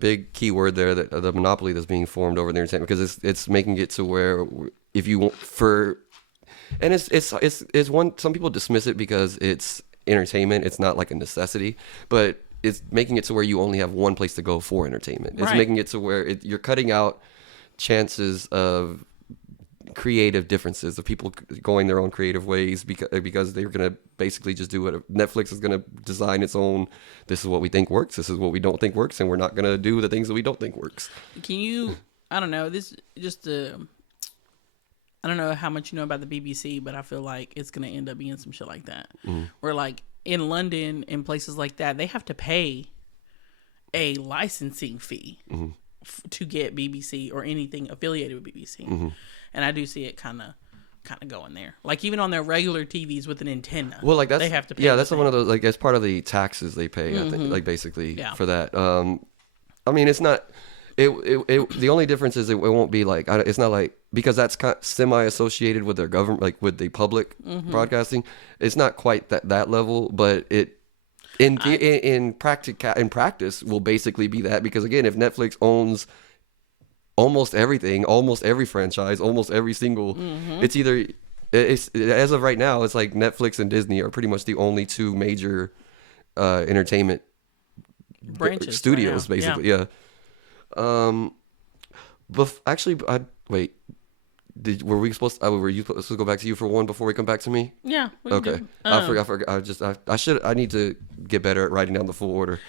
big key word there, that the monopoly that's being formed over the entertainment, because it's making it to where if you want and it's one, some people dismiss it because it's entertainment, it's not like a necessity, but it's making it to where you only have one place to go for entertainment. It's making it to where you're cutting out chances of creative differences, of people going their own creative ways, because they're going to basically just do what Netflix is going to design its own. This is what we think works, this is what we don't think works, and we're not going to do the things that we don't think works. Can you, I don't know, this just I don't know how much you know about the BBC, but I feel like it's going to end up being some shit like that. Where like in London and places like that, they have to pay a licensing fee to get BBC or anything affiliated with BBC. Mm-hmm. And I do see it kind of going there. Like even on their regular TVs with an antenna. Well, like they have to pay. Yeah, that's one of those, like, as part of the taxes they pay, I think, like, basically for that. I mean, it's not, the only difference is it won't be like, it's not like, because that's kind of semi-associated with their government, like with the public broadcasting. It's not quite that level, but it, in practice will basically be that, because again, if Netflix owns almost everything, almost every franchise, almost every single, it's either, as of right now, it's like Netflix and Disney are pretty much the only two major entertainment branches, studios, basically. Yeah. Actually, wait. Were you supposed to go back to you for one before we come back to me? Yeah. Okay. I forgot. I need to get better at writing down the full order.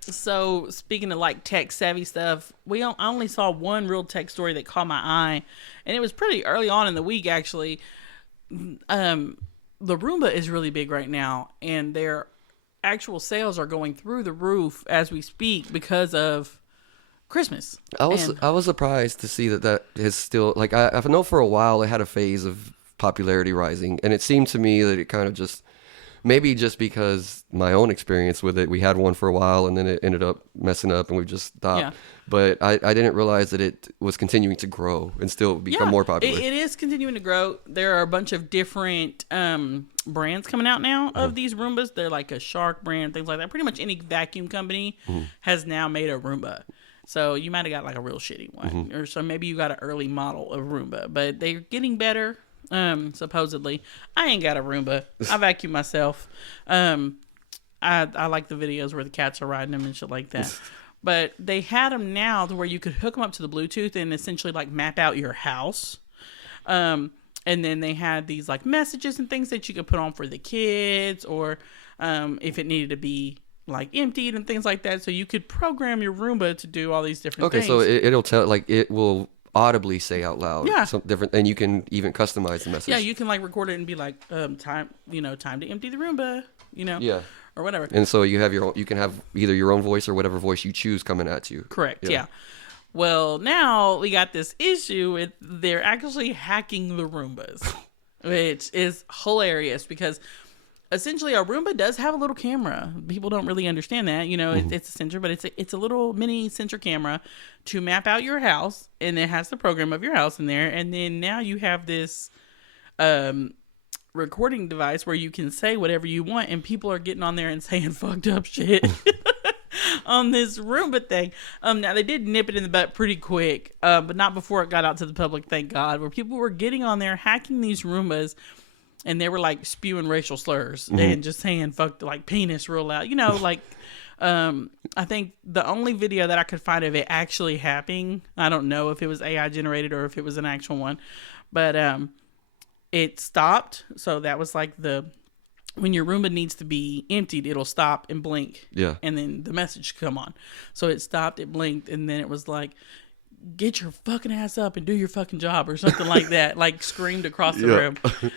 So speaking of like tech savvy stuff, I only saw one real tech story that caught my eye, and it was pretty early on in the week actually. The Roomba is really big right now, and their actual sales are going through the roof as we speak because of Christmas. I was surprised to see that is still, like, I know for a while it had a phase of popularity rising, and it seemed to me that it kind of just, maybe just because my own experience with it, we had one for a while and then it ended up messing up and we just stopped. Yeah. But I didn't realize that it was continuing to grow and still become more popular. It is continuing to grow. There are a bunch of different brands coming out now of these Roombas. They're like a Shark brand, things like that. Pretty much any vacuum company has now made a Roomba. So you might have got like a real shitty one. Or so maybe you got an early model of Roomba. But they're getting better. Supposedly. I ain't got a Roomba. I vacuum myself. I like the videos where the cats are riding them and shit like that. But they had them now to where you could hook them up to the Bluetooth and essentially like map out your house. And then they had these like messages and things that you could put on for the kids, or if it needed to be like emptied and things like that. So you could program your Roomba to do all these different things. Okay, so it'll tell, like, it will audibly say out loud something different, and you can even customize the message. Yeah, you can like record it and be like, time to empty the Roomba, or whatever. And so you can have either your own voice or whatever voice you choose coming at you. Correct. Yeah. Well, now we got this issue with they're actually hacking the Roombas, which is hilarious because essentially a Roomba does have a little camera. People don't really understand that, it's a sensor, but it's a little mini sensor camera to map out your house, and it has the program of your house in there. And then now you have this recording device where you can say whatever you want, and people are getting on there and saying fucked up shit on this Roomba thing. Now they did nip it in the butt pretty quick, but not before it got out to the public, thank God, where people were getting on there hacking these Roombas. And they were like spewing racial slurs and just saying "fuck" like penis real loud. I think the only video that I could find of it actually happening, I don't know if it was AI generated or if it was an actual one, but it stopped. So that was like when your Roomba needs to be emptied, it'll stop and blink. Yeah. And then the message come on. So it stopped, it blinked, and then it was like, get your fucking ass up and do your fucking job or something like that, like screamed across the room.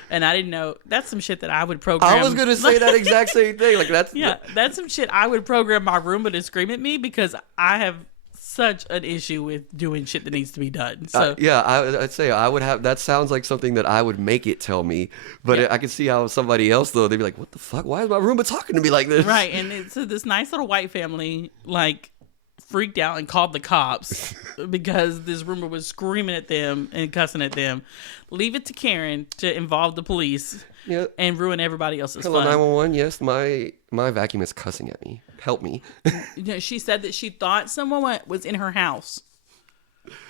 And I didn't know. That's some shit that I would program. I was going to say that exact same thing. Like that's some shit I would program my Roomba to scream at me, because I have such an issue with doing shit that needs to be done. So I'd say I would have, that sounds like something that I would make it tell me, but I can see how somebody else, though, they'd be like, what the fuck? Why is my Roomba talking to me like this? Right. And it's this nice little white family, like, freaked out and called the cops because this Roomba was screaming at them and cussing at them. Leave it to Karen to involve the police and ruin everybody else's Hello, fun. 911. Yes, my vacuum is cussing at me. Help me. She said that she thought someone was in her house.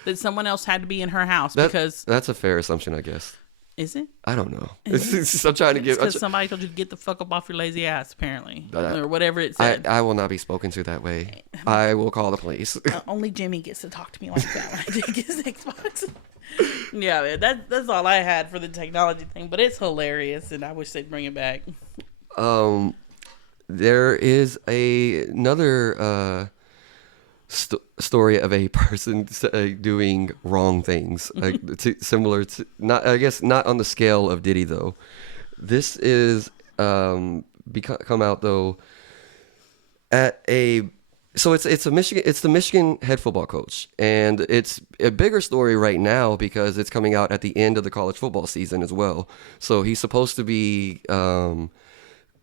That someone else had to be in her house because... That's a fair assumption, I guess. Is it? I don't know. I'm trying to get... because somebody told you to get the fuck up off your lazy ass, apparently. Or whatever it said. I will not be spoken to that way. I will call the police. Only Jimmy gets to talk to me like that when I take his Xbox. Yeah, man, that's all I had for the technology thing. But it's hilarious, and I wish they'd bring it back. There is another... story of a person doing wrong things, similar to, not, I guess not on the scale of Diddy though. This is come out though at a So it's the Michigan head football coach, and it's a bigger story right now because it's coming out at the end of the college football season as well. So he's supposed to be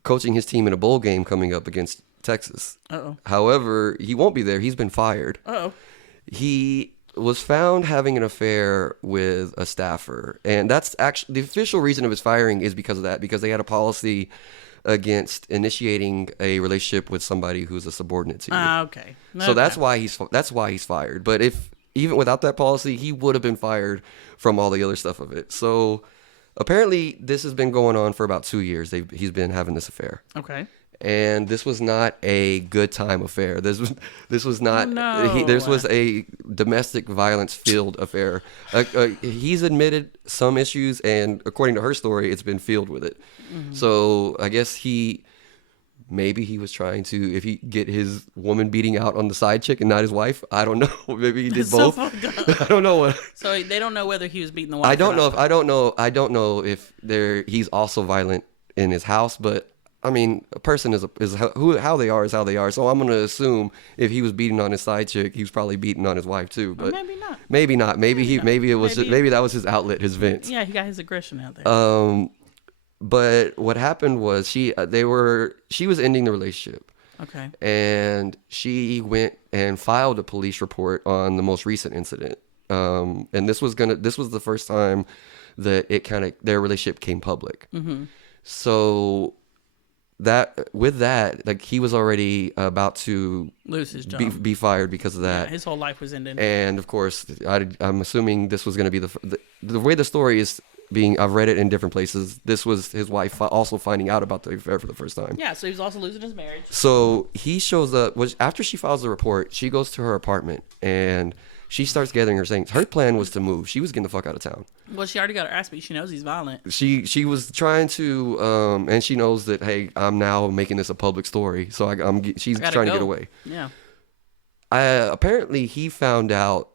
coaching his team in a bowl game coming up against Texas. Uh-oh. However, he won't be there. He's been fired. Uh-oh. He was found having an affair with a staffer, and that's actually the official reason of his firing is because of that, because they had a policy against initiating a relationship with somebody who's a subordinate to you. Okay. So that's why he's fired. But if even without that policy, he would have been fired from all the other stuff of it. So apparently, this has been going on for about 2 years. He's been having this affair. Okay. And this was not a good time affair. This was not. No. This was a domestic violence filled affair. He's admitted some issues, and according to her story, it's been filled with it. Mm-hmm. So I guess maybe he was trying to, if he get his woman beating out on the side chick and not his wife. I don't know. Maybe he did both. So I don't know what. So they don't know whether he was beating the wife. I don't know if he's also violent in his house, but. I mean, a person is how they are is how they are. So I'm going to assume if he was beating on his side chick, he was probably beating on his wife too. But maybe not. Maybe not. Maybe that was his outlet, his vent. Yeah, he got his aggression out there. But what happened was she was ending the relationship. Okay. And she went and filed a police report on the most recent incident. And this was the first time that their relationship came public. Mm-hmm. So. Like he was already about to lose his job, be fired because of that. Yeah, his whole life was ended. And of course, I'm assuming this was going to be the way the story is being. I've read it in different places. This was his wife also finding out about the affair for the first time. Yeah, so he was also losing his marriage. So he shows up. After she files the report, she goes to her apartment and she starts gathering her things. Her plan was to move. She was getting the fuck out of town. Well, she already got her ass beat. She knows he's violent. She was trying to, and she knows that, hey, I'm now making this a public story. So she's trying to get away. Yeah. Apparently, he found out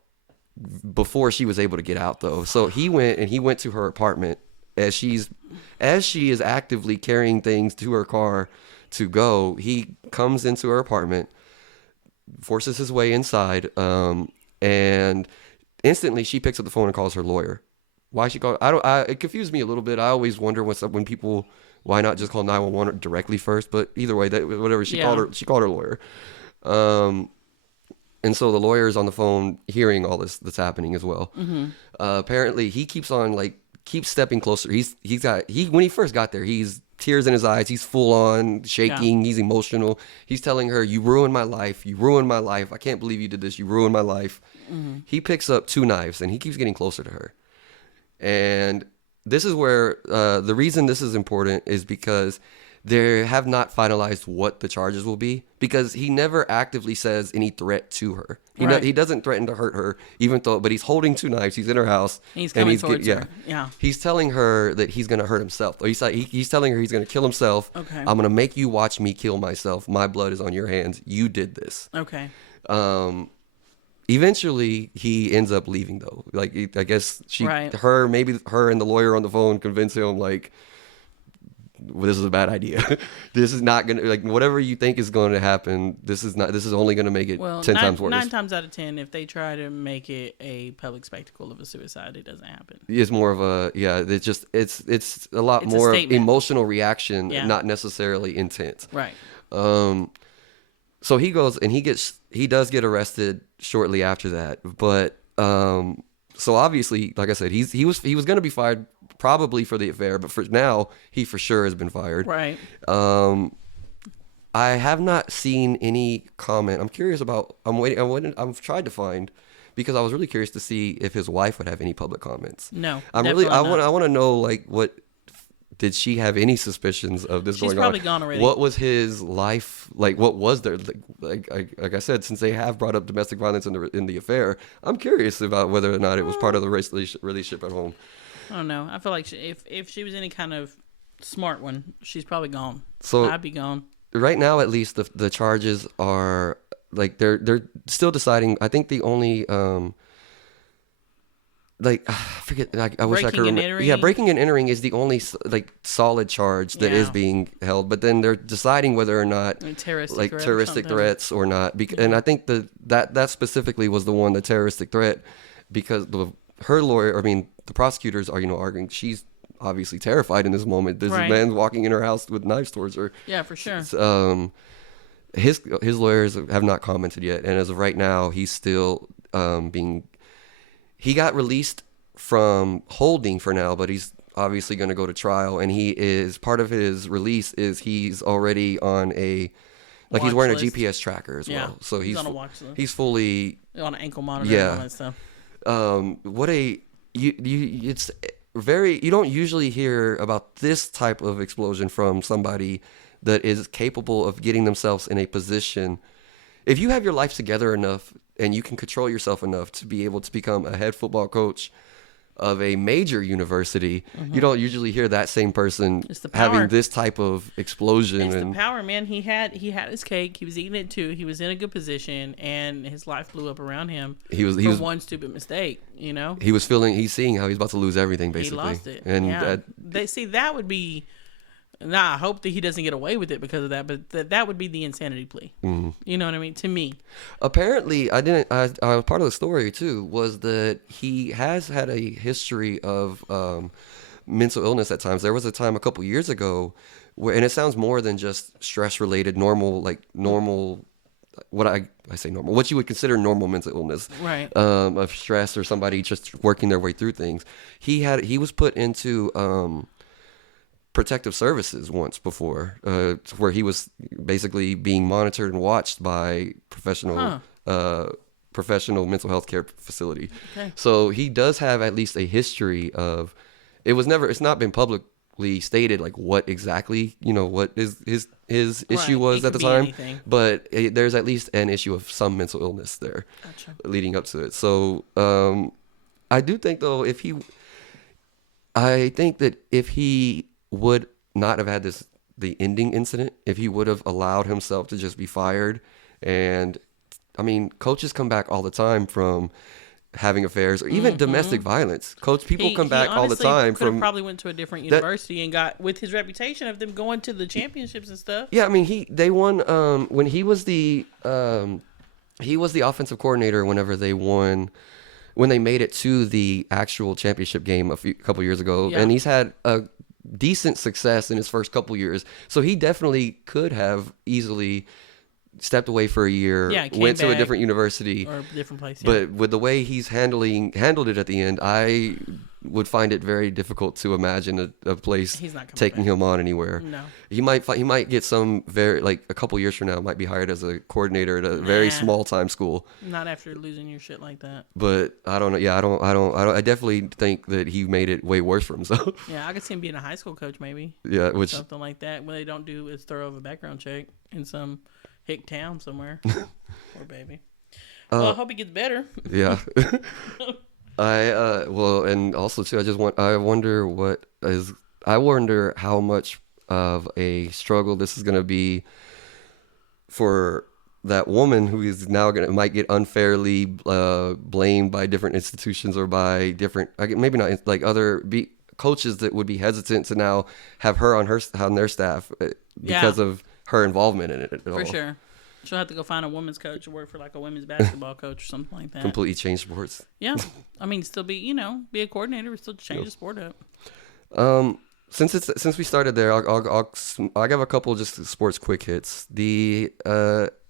before she was able to get out, though. So he went to her apartment as she is actively carrying things to her car to go. He comes into her apartment, forces his way inside, and instantly she picks up the phone and calls her lawyer. Why she called? It confused me a little bit. I always wonder what's up when people. Why not just call 911 directly first? But either way, whatever she called her lawyer. And so the lawyer is on the phone hearing all this that's happening as well. Mm-hmm. Apparently, he keeps stepping closer. When he first got there, he's tears in his eyes. He's full on shaking. Yeah. He's emotional. He's telling her, "You ruined my life. You ruined my life. I can't believe you did this. You ruined my life." Mm-hmm. He picks up 2 knives and he keeps getting closer to her. And this is where the reason this is important is because they have not finalized what the charges will be, because he never actively says any threat to her. He doesn't threaten to hurt her, but he's holding 2 knives. He's in her house. He's coming towards her. Yeah. He's telling her that he's going to hurt himself. He's telling her he's going to kill himself. Okay. I'm going to make you watch me kill myself. My blood is on your hands. You did this. Okay. Eventually, he ends up leaving, though. Like, I guess maybe her and the lawyer on the phone convince him, like, well, this is a bad idea. This is not going to, like, whatever you think is going to happen, this is only going to make it 10 times worse. 9 times out of 10, if they try to make it a public spectacle of a suicide, it doesn't happen. It's more of it's a lot more emotional reaction, not necessarily intent. Right. So he goes and he does get arrested shortly after that. But so obviously, like I said, he was going to be fired probably for the affair, but for now he for sure has been fired. Right. I have not seen any comment. I'm curious about. I've tried to find, because I was really curious to see if his wife would have any public comments. No. I want to know, like, what. Did she have any suspicions of this going on? She's probably gone already. What was his life like? What was there like I said, since they have brought up domestic violence in the affair, I'm curious about whether or not it was part of the relationship at home. I don't know. I feel like if she was any kind of smart one, she's probably gone. So I'd be gone. Right now, at least, the charges are like they're still deciding. I think the only like I forget. I wish I could Breaking and remember. entering? Yeah, breaking and entering is the only like solid charge that is Yeah. being held. But then they're deciding whether or not Like terroristic like threat or terroristic something. threats or not. And I think that specifically was the one, the terroristic threat, because her lawyer, I mean, the prosecutors are arguing she's obviously terrified in this moment. There's Right. a man walking in her house with knives towards her. Yeah, for sure. His lawyers have not commented yet, and as of right now, he's still he got released from holding for now, but he's obviously going to go to trial, and he is part of his release is he's already on a like he's wearing Watch list. a GPS tracker as well. So he's on a watch list. he's fully On an ankle monitor Yeah. and all that stuff. It's very, you don't usually hear about this type of explosion from somebody that is capable of getting themselves in a position. If you have your life together enough and you can control yourself enough to be able to become a head football coach of a major university, you don't usually hear that same person It's the power. having this type of explosion. It's And the power, man. He had his cake. He was eating it too. He was in a good position, and his life blew up around him. he was for one stupid mistake. he's seeing how he's about to lose everything, basically. He lost it. And yeah. That would be. Nah, I hope that he doesn't get away with it because of that. But that would be the insanity plea. Mm-hmm. You know what I mean? To me, apparently, part of the story too was that he has had a history of mental illness at times. There was a time a couple years ago where, and it sounds more than just stress related, normal, what I say normal, what you would consider normal mental illness, right? Of stress or somebody just working their way through things. He was put into protective services once before, where he was basically being monitored and watched by professional mental health care facility. Okay. So he does have at least a history of. It's not been publicly stated like what exactly what his issue was at the time, anything. but there's at least an issue of some mental illness there. Gotcha. Leading up to it. So I do think though if he would not have had the ending incident, if he would have allowed himself to just be fired. And I mean, coaches come back all the time from having affairs or even domestic violence. People come back all the time from. Probably went to a different university and got, with his reputation of them going to the championships and stuff. Yeah, I mean they won when he was the offensive coordinator whenever they won. When they made it to the actual championship game a couple years ago, and he's had a decent success in his first couple years, so he definitely could have easily stepped away for a year, went to a different university or a different place. But with the way he's handled it at the end, I would find it very difficult to imagine a place taking him on anywhere. No, he might get some a couple years from now might be hired as a coordinator at a very small time school. Not after losing your shit like that. But I don't know. Yeah, I definitely think that he made it way worse for himself. Yeah, I could see him being a high school coach maybe. Yeah, something like that. When they don't do as thorough of a background check in some hick town somewhere. Poor baby. Well, I hope he gets better. Yeah. And also too, I wonder how much of a struggle this is going to be for that woman who is now might get unfairly blamed by different institutions or by different, maybe not like other coaches that would be hesitant to now have her on their staff because of her involvement in it at all. For sure. She'll have to go find a women's coach or work for like a women's basketball coach or something like that. Completely change sports. Yeah. I mean, still be a coordinator, still change the sport up. Since we started there, I'll give a couple just sports quick hits. The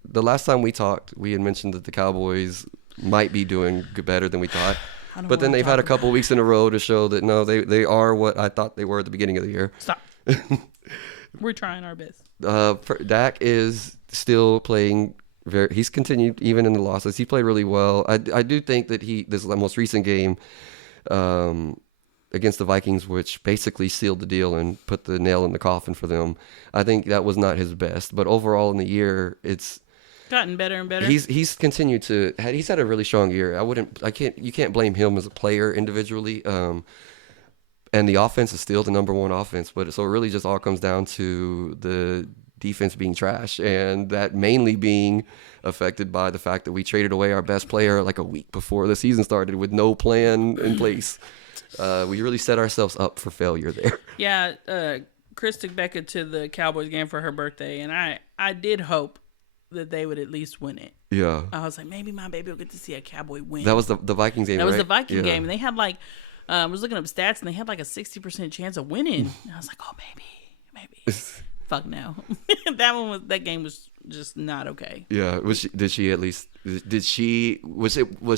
last time we talked, we had mentioned that the Cowboys might be doing better than we thought. But then they've had a couple weeks in a row to show that no, they are what I thought they were at the beginning of the year. Stop. We're trying our best. Dak is still playing he's continued even in the losses. He played really well. I do think that this most recent game against the Vikings, which basically sealed the deal and put the nail in the coffin for them, I think that was not his best. But overall in the year, it's gotten better and better. He's continued to. He's had a really strong year. You can't blame him as a player individually. And the offense is still the number one offense. So it really just all comes down to the defense being trash, and that mainly being affected by the fact that we traded away our best player like a week before the season started with no plan in place. We really set ourselves up for failure there. Yeah, Chris took Becca to the Cowboys game for her birthday, and I did hope that they would at least win it. Yeah. I was like, maybe my baby will get to see a Cowboy win. That was the Vikings game, That was right? the Viking game, and they had like, I was looking up stats, and they had like a 60% chance of winning. And I was like, oh, maybe. Fuck no. That game was just not okay. Yeah. Was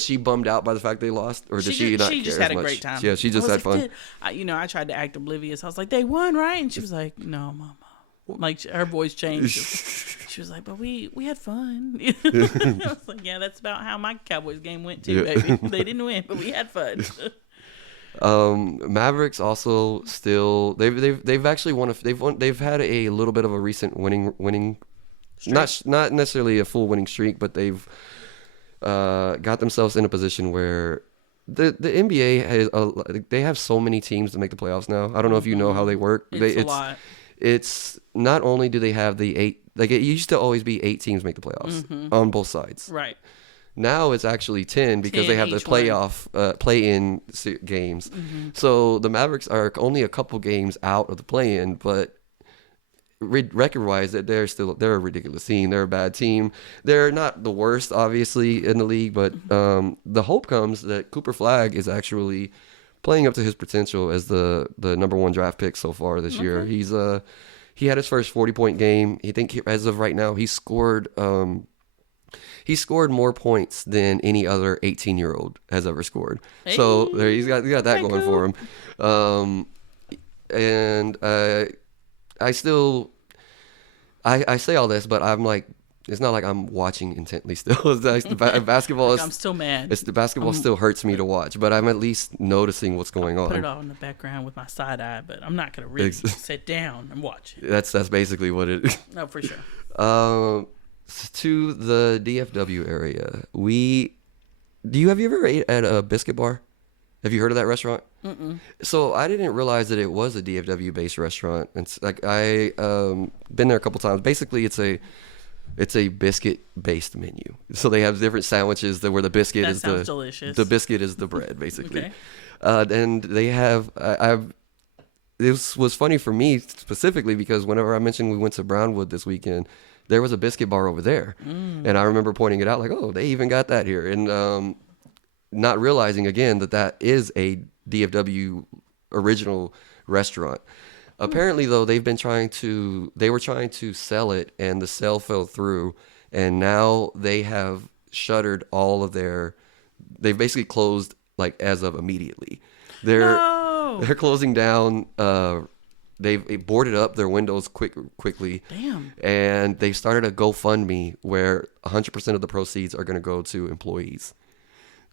she bummed out by the fact they lost, or did she not care just as had a much? great time. Yeah, she just had fun. I tried to act oblivious. I was like, they won, right? And she was like, no, Mama. Like her voice changed. She was like, but we had fun. I was like, yeah, that's about how my Cowboys game went too, baby. They didn't win, but we had fun. Mavericks also still they've actually they've had a little bit of a recent winning streak. Not necessarily a full winning streak, but they've got themselves in a position where the NBA has they have so many teams to make the playoffs now. I don't know if you know how they work. It's a lot. It's not only do they have the 8, like it used to always be 8 teams make the playoffs on both sides. Right. Now it's actually 10 because 10 they have the playoff play-in games. So the Mavericks are only a couple games out of the play-in, but record-wise, that they're a ridiculous team. They're a bad team. They're not the worst, obviously, in the league, but the hope comes that Cooper Flagg is actually playing up to his potential as the number 1 draft pick so far this year. He's he had his first 40-point game. I think as of right now, he scored more points than any other 18-year-old has ever scored. Hey. So there he's got that going for him. And I say all this, but I'm like, it's not like I'm watching intently still. It's the basketball is. I'm still mad. The basketball still hurts me to watch, but I'm at least noticing what's going on. Put it all in the background with my side eye, but I'm not gonna really sit down and watch it. That's basically what it is. No, for sure. To the DFW area, have you ever ate at a biscuit bar? Have you heard of that restaurant? Mm-mm. So I didn't realize that it was a DFW based restaurant. It's like I been there a couple times. Basically, it's a biscuit based menu. So they have different sandwiches where the biscuit is delicious. The biscuit is the bread, basically. Okay. And they have this was funny for me specifically because whenever I mentioned we went to Brownwood this weekend, there was a biscuit bar over there. And I remember pointing it out like, oh, they even got that here. And not realizing again that is a DFW original restaurant. Apparently though, they were trying to sell it and the sale fell through, and now they have shuttered they've basically closed like as of immediately. They're closing down. They've boarded up their windows quickly. Damn. And they started a GoFundMe where 100% of the proceeds are going to go to employees.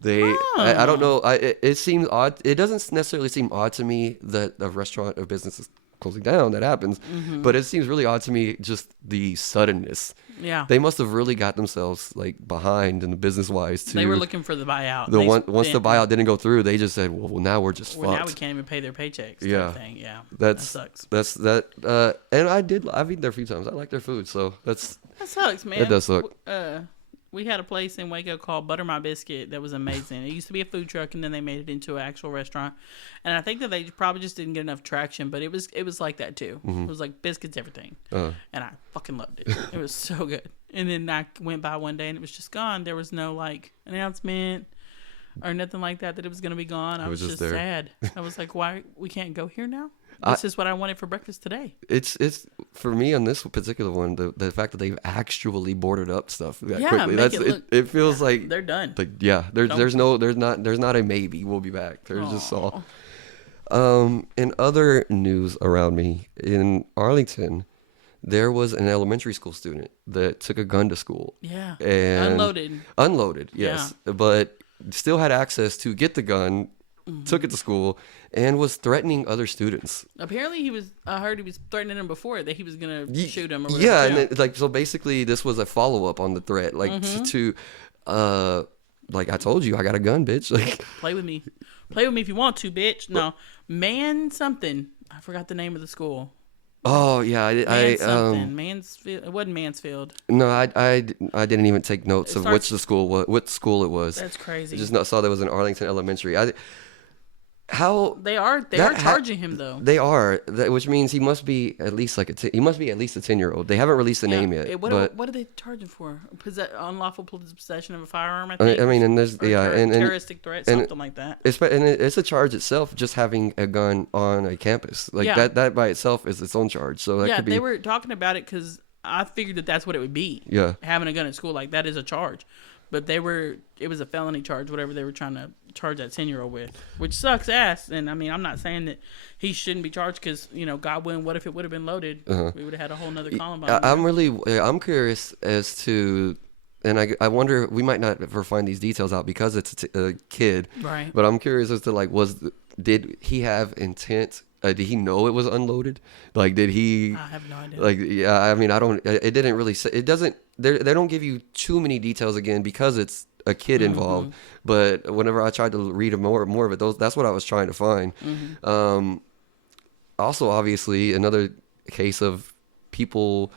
I don't know. It seems odd. It doesn't necessarily seem odd to me that a restaurant or business is closing down. That happens. But it seems really odd to me, just the suddenness. Yeah. They must have really got themselves like behind in the business wise too. They were looking for the buyout. Once the buyout didn't go through, they just said, well now we're just fucked. Now we can't even pay their paychecks. Yeah. Thing. Yeah. That sucks. And I've eaten there a few times. I like their food, so that sucks, man. It does suck. We had a place in Waco called Butter My Biscuit that was amazing. It used to be a food truck, and then they made it into an actual restaurant. And I think that they probably just didn't get enough traction, but it was like that too. It was like biscuits, everything. And I fucking loved it. It was so good. And then I went by one day, and it was just gone. There was no like announcement or nothing like that it was going to be gone. I was just sad. I was like, why we can't go here now? This is what I wanted for breakfast today. It's for me on this particular one, the fact that they've actually boarded up stuff quickly. It feels like they're done. Like there's not a maybe we'll be back. There's just all. In other news around me in Arlington, there was an elementary school student that took a gun to school. Yeah. And unloaded, yes, but still had access to get the gun. Took it to school and was threatening other students. Apparently I heard he was threatening them before that he was going to shoot him or whatever. Yeah, and then, so basically this was a follow-up on the threat. Like like I told you, I got a gun, bitch. Like play with me if you want to, bitch. No, man something. I forgot the name of the school. Oh yeah, Mansfield. It wasn't Mansfield. No, I didn't even take notes of what school it was. That's crazy. I just saw that it was in Arlington Elementary. They are charging him though. They are, which means he must be at least like he must be at least a 10-year-old. They haven't released the name yet. What are they charging for? Unlawful possession of a firearm. I think. I mean, and there's terroristic threat, something like that. It's a charge itself, just having a gun on a campus like that by itself is its own charge. So that could be. They were talking about it because I figured that's what it would be. Yeah, having a gun at school like that is a charge. But it was a felony charge, whatever they were trying to charge that 10-year-old with, which sucks ass. And I mean, I'm not saying that he shouldn't be charged because, God willing, what if it would have been loaded? We would have had a whole nother Columbine. I'm curious as to, and I wonder, we might not ever find these details out because it's a kid. Right. But I'm curious as to did he have intent? Did he know it was unloaded? Like, did he? I have no idea. Like, yeah, I mean, it didn't really say, it doesn't, they don't give you too many details again because it's a kid involved. But whenever I tried to read more of it, that's what I was trying to find. Also, obviously, another case of people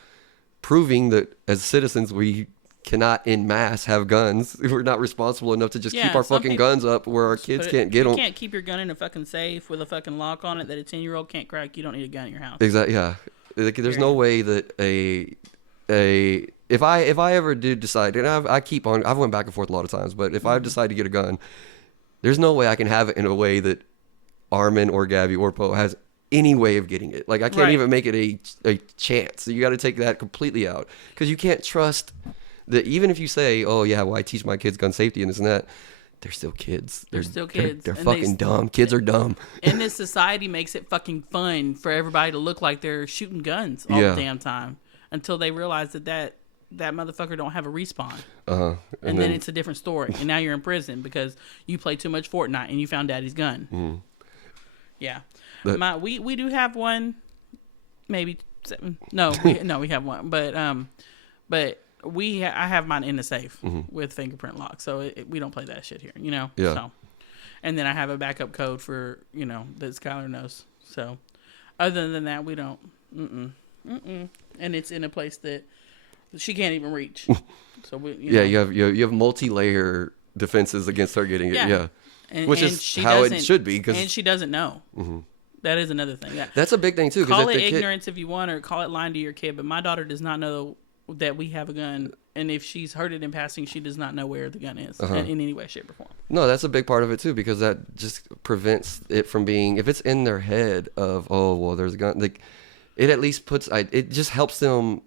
proving that as citizens, we cannot en masse have guns. We're not responsible enough to just keep our fucking guns up where our kids can't get them. You can't keep your gun in a fucking safe with a fucking lock on it that a 10-year-old can't crack. You don't need a gun in your house. Exactly. Yeah. There's no way that if I ever do decide, and I've went back and forth a lot of times, but if I decide to get a gun, there's no way I can have it in a way that Armin or Gabby or Poe has any way of getting it. Like, I can't even make it a chance. So you got to take that completely out because you can't trust that. Even if you say, oh yeah, well, I teach my kids gun safety and this and that, they're still kids. They're still kids. They're fucking dumb. Kids are dumb. And this society makes it fucking fun for everybody to look like they're shooting guns all the damn time until they realize that motherfucker don't have a respawn. And then it's a different story. And now you're in prison because you play too much Fortnite and you found daddy's gun. Yeah. We do have one, maybe 7. No, we have one. But I have mine in the safe with fingerprint lock. So we don't play that shit here, Yeah. So, and then I have a backup code for, that Skylar knows. So other than that, we don't. And it's in a place that she can't even reach. So you have multi-layer defenses against her getting it. Yeah. Which is how it should be. And she doesn't know. That is another thing. Yeah. That's a big thing too. Call it ignorance if you want, or call it lying to your kid. But my daughter does not know that we have a gun, and if she's heard it in passing, she does not know where the gun is in any way, shape, or form. No, that's a big part of it too, because that just prevents it from being, if it's in their head of, oh well, there's a gun, like it at least it just helps them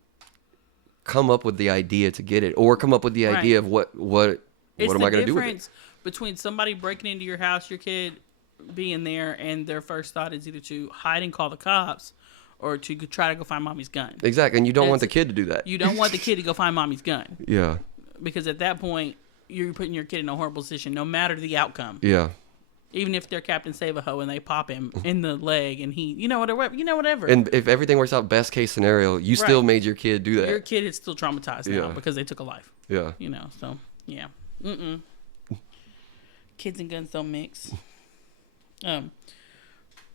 come up with the idea to get it, or come up with the idea of what am I going to do with it? Between somebody breaking into your house, your kid being there, and their first thought is either to hide and call the cops, or to try to go find mommy's gun. Exactly, and you don't want the kid to do that. You don't want the kid to go find mommy's gun. Yeah. Because at that point, you're putting your kid in a horrible position, no matter the outcome. Yeah. Even if they're Captain Save-A-Ho and they pop him in the leg and he, whatever. And if everything works out, best case scenario, you still made your kid do that. Your kid is still traumatized now because they took a life. Yeah. So, yeah. Kids and guns don't mix.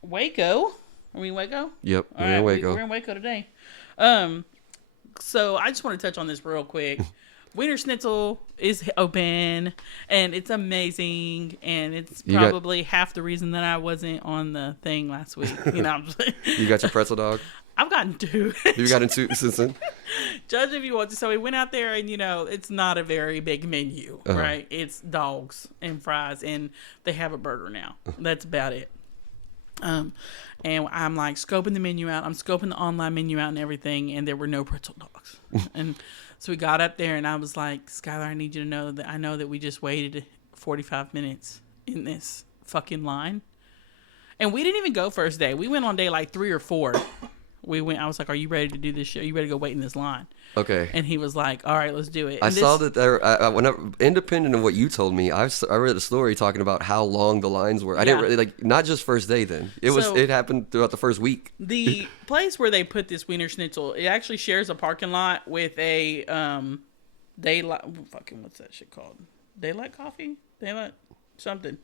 Waco. Are we in Waco? Yep, we're in Waco. We're in Waco today. So I just want to touch on this real quick. Wiener Schnitzel is open, and it's amazing, and it's probably half the reason that I wasn't on the thing last week. You got your pretzel dog? I've gotten 2. You've gotten 2 since then? Judge if you want to. So we went out there, and, it's not a very big menu, right? It's dogs and fries, and they have a burger now. That's about it. And I'm like scoping the menu out. I'm scoping the online menu out and everything, and there were no pretzel dogs. And so we got up there, and I was like, Skylar, I need you to know that I know that we just waited 45 minutes in this fucking line. And we didn't even go first day. We went on day like 3 or 4. I was like, are you ready to do this show? You ready to go wait in this line? Okay. And he was like, all right, let's do it. I saw that there, independent of what you told me, I read a story talking about how long the lines were. I didn't really, not just first day then. It happened throughout the first week. The place where they put this Wiener Schnitzel, it actually shares a parking lot with a Daylight, what's that shit called? Daylight Coffee? Daylight something.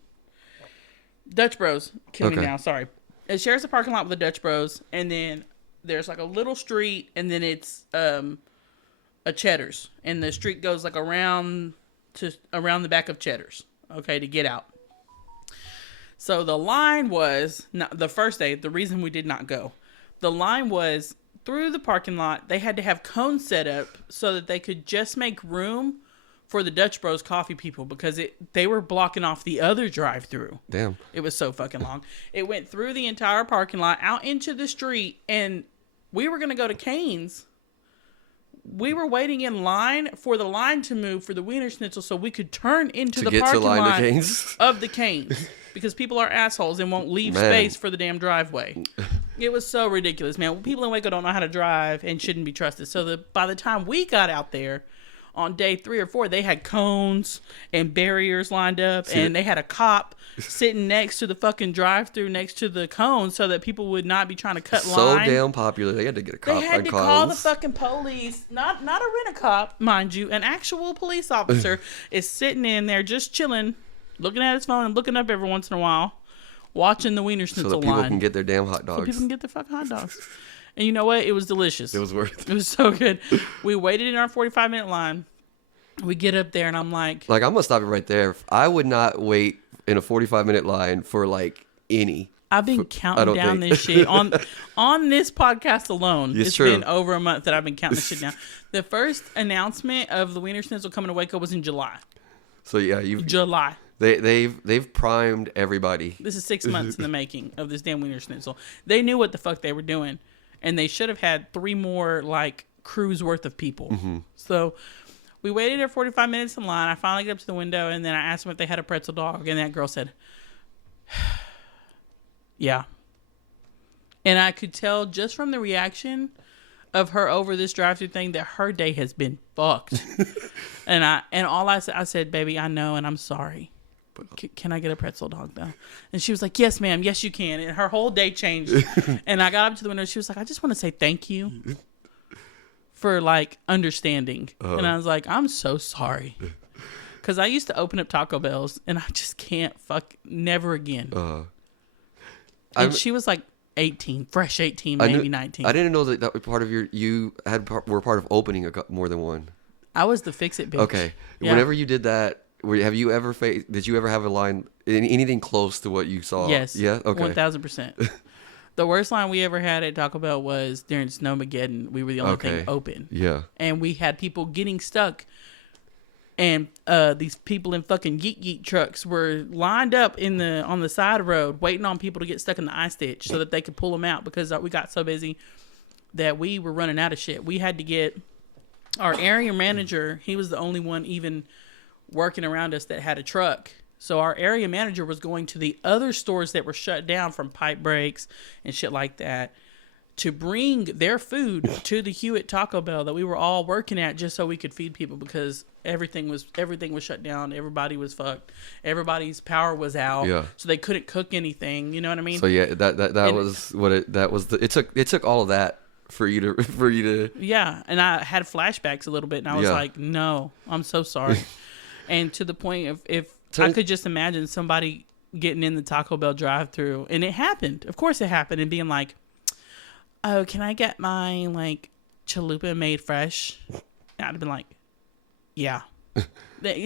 Dutch Bros. Kill me now, sorry. It shares a parking lot with the Dutch Bros, and then there's like a little street, and then it's a Cheddar's, and the street goes like around the back of Cheddar's, okay, to get out. So the line was not the first day. The reason we did not go, the line was through the parking lot. They had to have cones set up so that they could just make room for the Dutch Bros coffee people, because they were blocking off the other drive-through. Damn. It was so fucking long. It went through the entire parking lot out into the street, and we were going to go to Cane's. We were waiting in line for the line to move for the Wiener Schnitzel so we could turn into the parking lot of the Cane's, because people are assholes and won't leave space for the damn driveway. It was so ridiculous, man. People in Waco don't know how to drive and shouldn't be trusted. So by the time we got out there on day 3 or 4, they had cones and barriers lined up, and they had a cop sitting next to the fucking drive-through next to the cones so that people would not be trying to cut line. So damn popular. They had to get a cop. They had to call the fucking police. Not a rent-a-cop, mind you. An actual police officer is sitting in there just chilling, looking at his phone and looking up every once in a while, watching the Wiener Schnitzel line. So that people can get their damn hot dogs. So people can get their fucking hot dogs. And you know what? It was delicious. It was worth it. It was so good. We waited in our 45-minute line. We get up there, and I'm like... I'm going to stop it right there. I would not wait in a 45-minute line for, any. I've been counting down this shit. On this podcast alone, it's been over a month that I've been counting this shit down. The first announcement of the Wiener Schnitzel coming to Waco was in July. So, yeah. July. They've primed everybody. This is 6 months in the making of this damn Wiener Schnitzel. They knew what the fuck they were doing. And they should have had 3 more, crews worth of people. Mm-hmm. So we waited there 45 minutes in line. I finally get up to the window, and then I asked them if they had a pretzel dog. And that girl said, yeah. And I could tell just from the reaction of her over this drive-thru thing that her day has been fucked. and all I said, baby, I know, and I'm sorry. Can I get a pretzel dog, though? And she was like, yes, ma'am. Yes, you can. And her whole day changed. And I got up to the window. She was like, I just want to say thank you for, understanding. And I was like, I'm so sorry. Because I used to open up Taco Bells, and I just can't never again. And she was 18, fresh 18, maybe 19. I didn't know that was part of were part of opening more than one. I was the fix-it bitch. Okay. Yeah. Whenever you did that, did you ever have a line, anything close to what you saw? Yes. Yeah? Okay. 1,000%. The worst line we ever had at Taco Bell was during Snowmageddon. We were the only thing open. Yeah. And we had people getting stuck. And these people in fucking Yeet trucks were lined up on the side road waiting on people to get stuck in the ice ditch so that they could pull them out, because we got so busy that we were running out of shit. We had to get our area manager. He was the only one even working around us that had a truck. So our area manager was going to the other stores that were shut down from pipe breaks and shit like that to bring their food to the Hewitt Taco Bell that we were all working at, just so we could feed people, because everything was shut down. Everybody was fucked. Everybody's power was out. Yeah. So they couldn't cook anything. You know what I mean? So yeah, it took all of that for you to. Yeah, and I had flashbacks a little bit, and I was like, no, I'm so sorry. And to the point of if I could just imagine somebody getting in the Taco Bell drive-thru, and it happened. Of course it happened, and being like, oh, can I get my chalupa made fresh? And I'd have been like, yeah.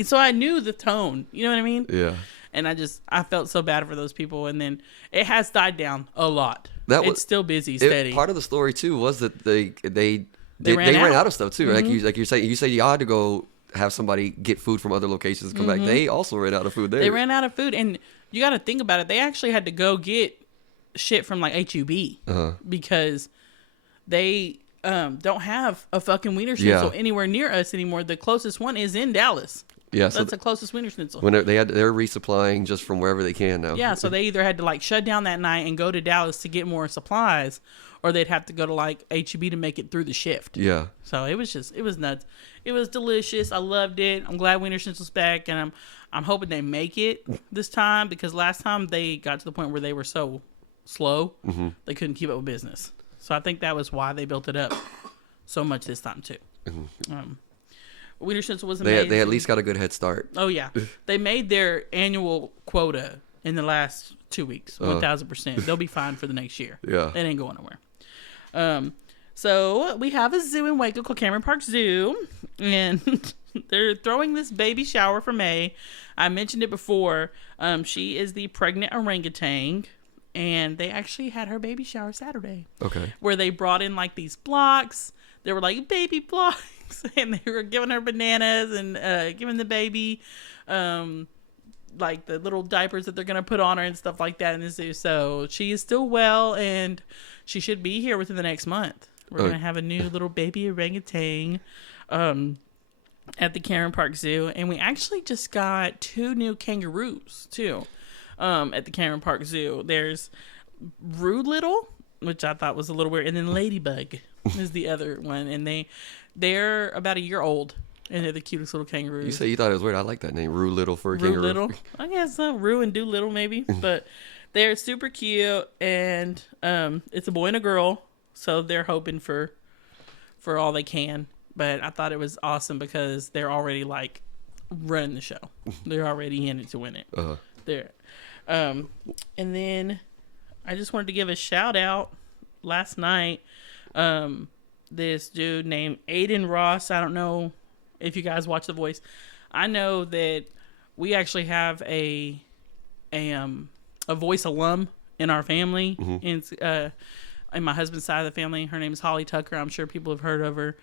So I knew the tone. You know what I mean? Yeah. And I felt so bad for those people, and then it has died down a lot. It's still busy, steady. Part of the story too was that they ran out of stuff too. Mm-hmm. Like you say you had to go have somebody get food from other locations and come back. They also ran out of food there. They ran out of food, and you got to think about it. They actually had to go get shit from HUB because they don't have a fucking Wiener Schnitzel anywhere near us anymore. The closest one is in Dallas. Yeah, so that's the closest Wiener Schnitzel. When they're resupplying just from wherever they can now. Yeah, so they either had to shut down that night and go to Dallas to get more supplies, or they'd have to go to HEB to make it through the shift. Yeah. So it was nuts. It was delicious. I loved it. I'm glad Wiener Schnitzel's back, and I'm hoping they make it this time, because last time they got to the point where they were so slow, they couldn't keep up with business. So I think that was why they built it up so much this time too. Wiener Schnitzel was amazing. They at least got a good head start. Oh yeah, they made their annual quota in the last 2 weeks. 1,000%. They'll be fine for the next year. Yeah, it ain't going nowhere. So we have a zoo in Waco called Cameron Park Zoo, and they're throwing this baby shower for May. I mentioned it before. She is the pregnant orangutan, and they actually had her baby shower Saturday. Okay. Where they brought in like these blocks. They were like baby blocks, and they were giving her bananas and giving the baby like the little diapers that they're gonna put on her and stuff like that in the zoo. So she is still well, and she should be here within the next month. We're going to have a new little baby orangutan at the Cameron Park Zoo. And we actually just got 2 new kangaroos, too, at the Cameron Park Zoo. There's Rue Little, which I thought was a little weird, and then Ladybug is the other one. And they're about a year old, and they're the cutest little kangaroos. You say you thought it was weird. I like that name, Rue Little for a Rue kangaroo. Little. I guess so. Rue and Doolittle, maybe. But they're super cute, and it's a boy and a girl. So they're hoping for all they can. But I thought it was awesome because they're already like running the show. They're already in it to win it. Uh-huh. There. And then I just wanted to give a shout out last night. This dude named Aiden Ross. I don't know if you guys watch The Voice. I know that we actually have a Voice alum in our family. Mm-hmm. In my husband's side of the family. Her name is Holly Tucker. I'm sure people have heard of her.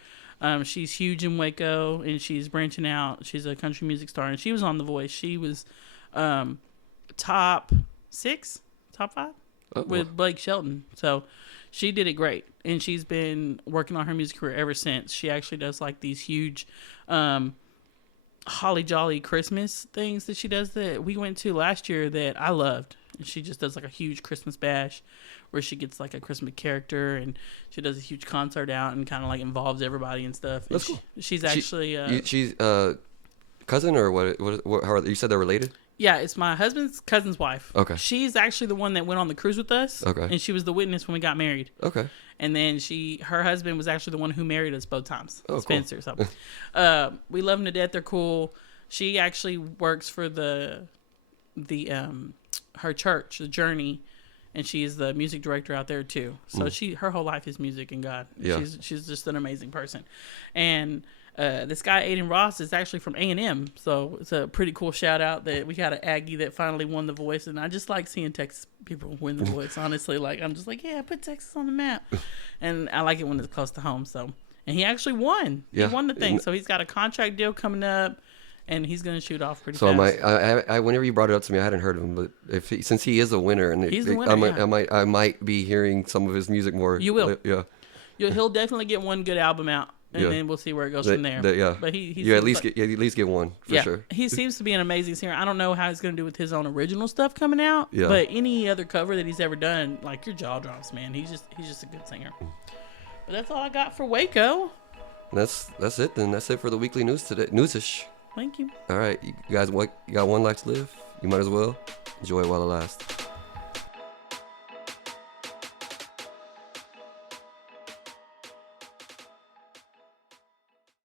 She's huge in Waco, and she's branching out. She's a country music star, and she was on The Voice. She was top 5 with Blake Shelton. So she did it great, and she's been working on her music career ever since. She actually does like these huge holly jolly Christmas things that she does that we went to last year that I loved. And she just does like a huge Christmas bash where she gets like a Christmas character, and she does a huge concert out and kind of like involves everybody and stuff. That's cool. She's actually she's cousin or what? How you said they're related? Yeah, it's my husband's cousin's wife. Okay. She's actually the one that went on the cruise with us. Okay. And she was the witness when we got married. Okay. And then her husband was actually the one who married us both times. Oh, Spencer. cool. So, we love them to death. They're cool. She actually works for her church, The Journey, and she's the music director out there too. So her whole life is music and God. Yeah. She's just an amazing person. And this guy Aiden Ross is actually from A&M, so it's a pretty cool shout out that we got an Aggie that finally won The Voice. And I just like seeing Texas people win The Voice. Honestly, like I'm just like, yeah, put Texas on the map, and I like it when it's close to home. So, and he actually won. Yeah. He won the thing, so he's got a contract deal coming up. And he's going to shoot off pretty fast. So I whenever you brought it up to me, I hadn't heard of him, but since he is a winner, and he's the winner, I might be hearing some of his music more. You will, yeah. He'll definitely get one good album out, and then we'll see where it goes from there. Yeah, but he at least get one for sure. He seems to be an amazing singer. I don't know how he's going to do with his own original stuff coming out. Yeah. But any other cover that he's ever done, like your jaw drops, man. He's just a good singer. But that's all I got for Waco. That's it then. That's it for the weekly news today. Newsish. Thank you. All right, you guys, you got one life to live. You might as well enjoy it while it lasts.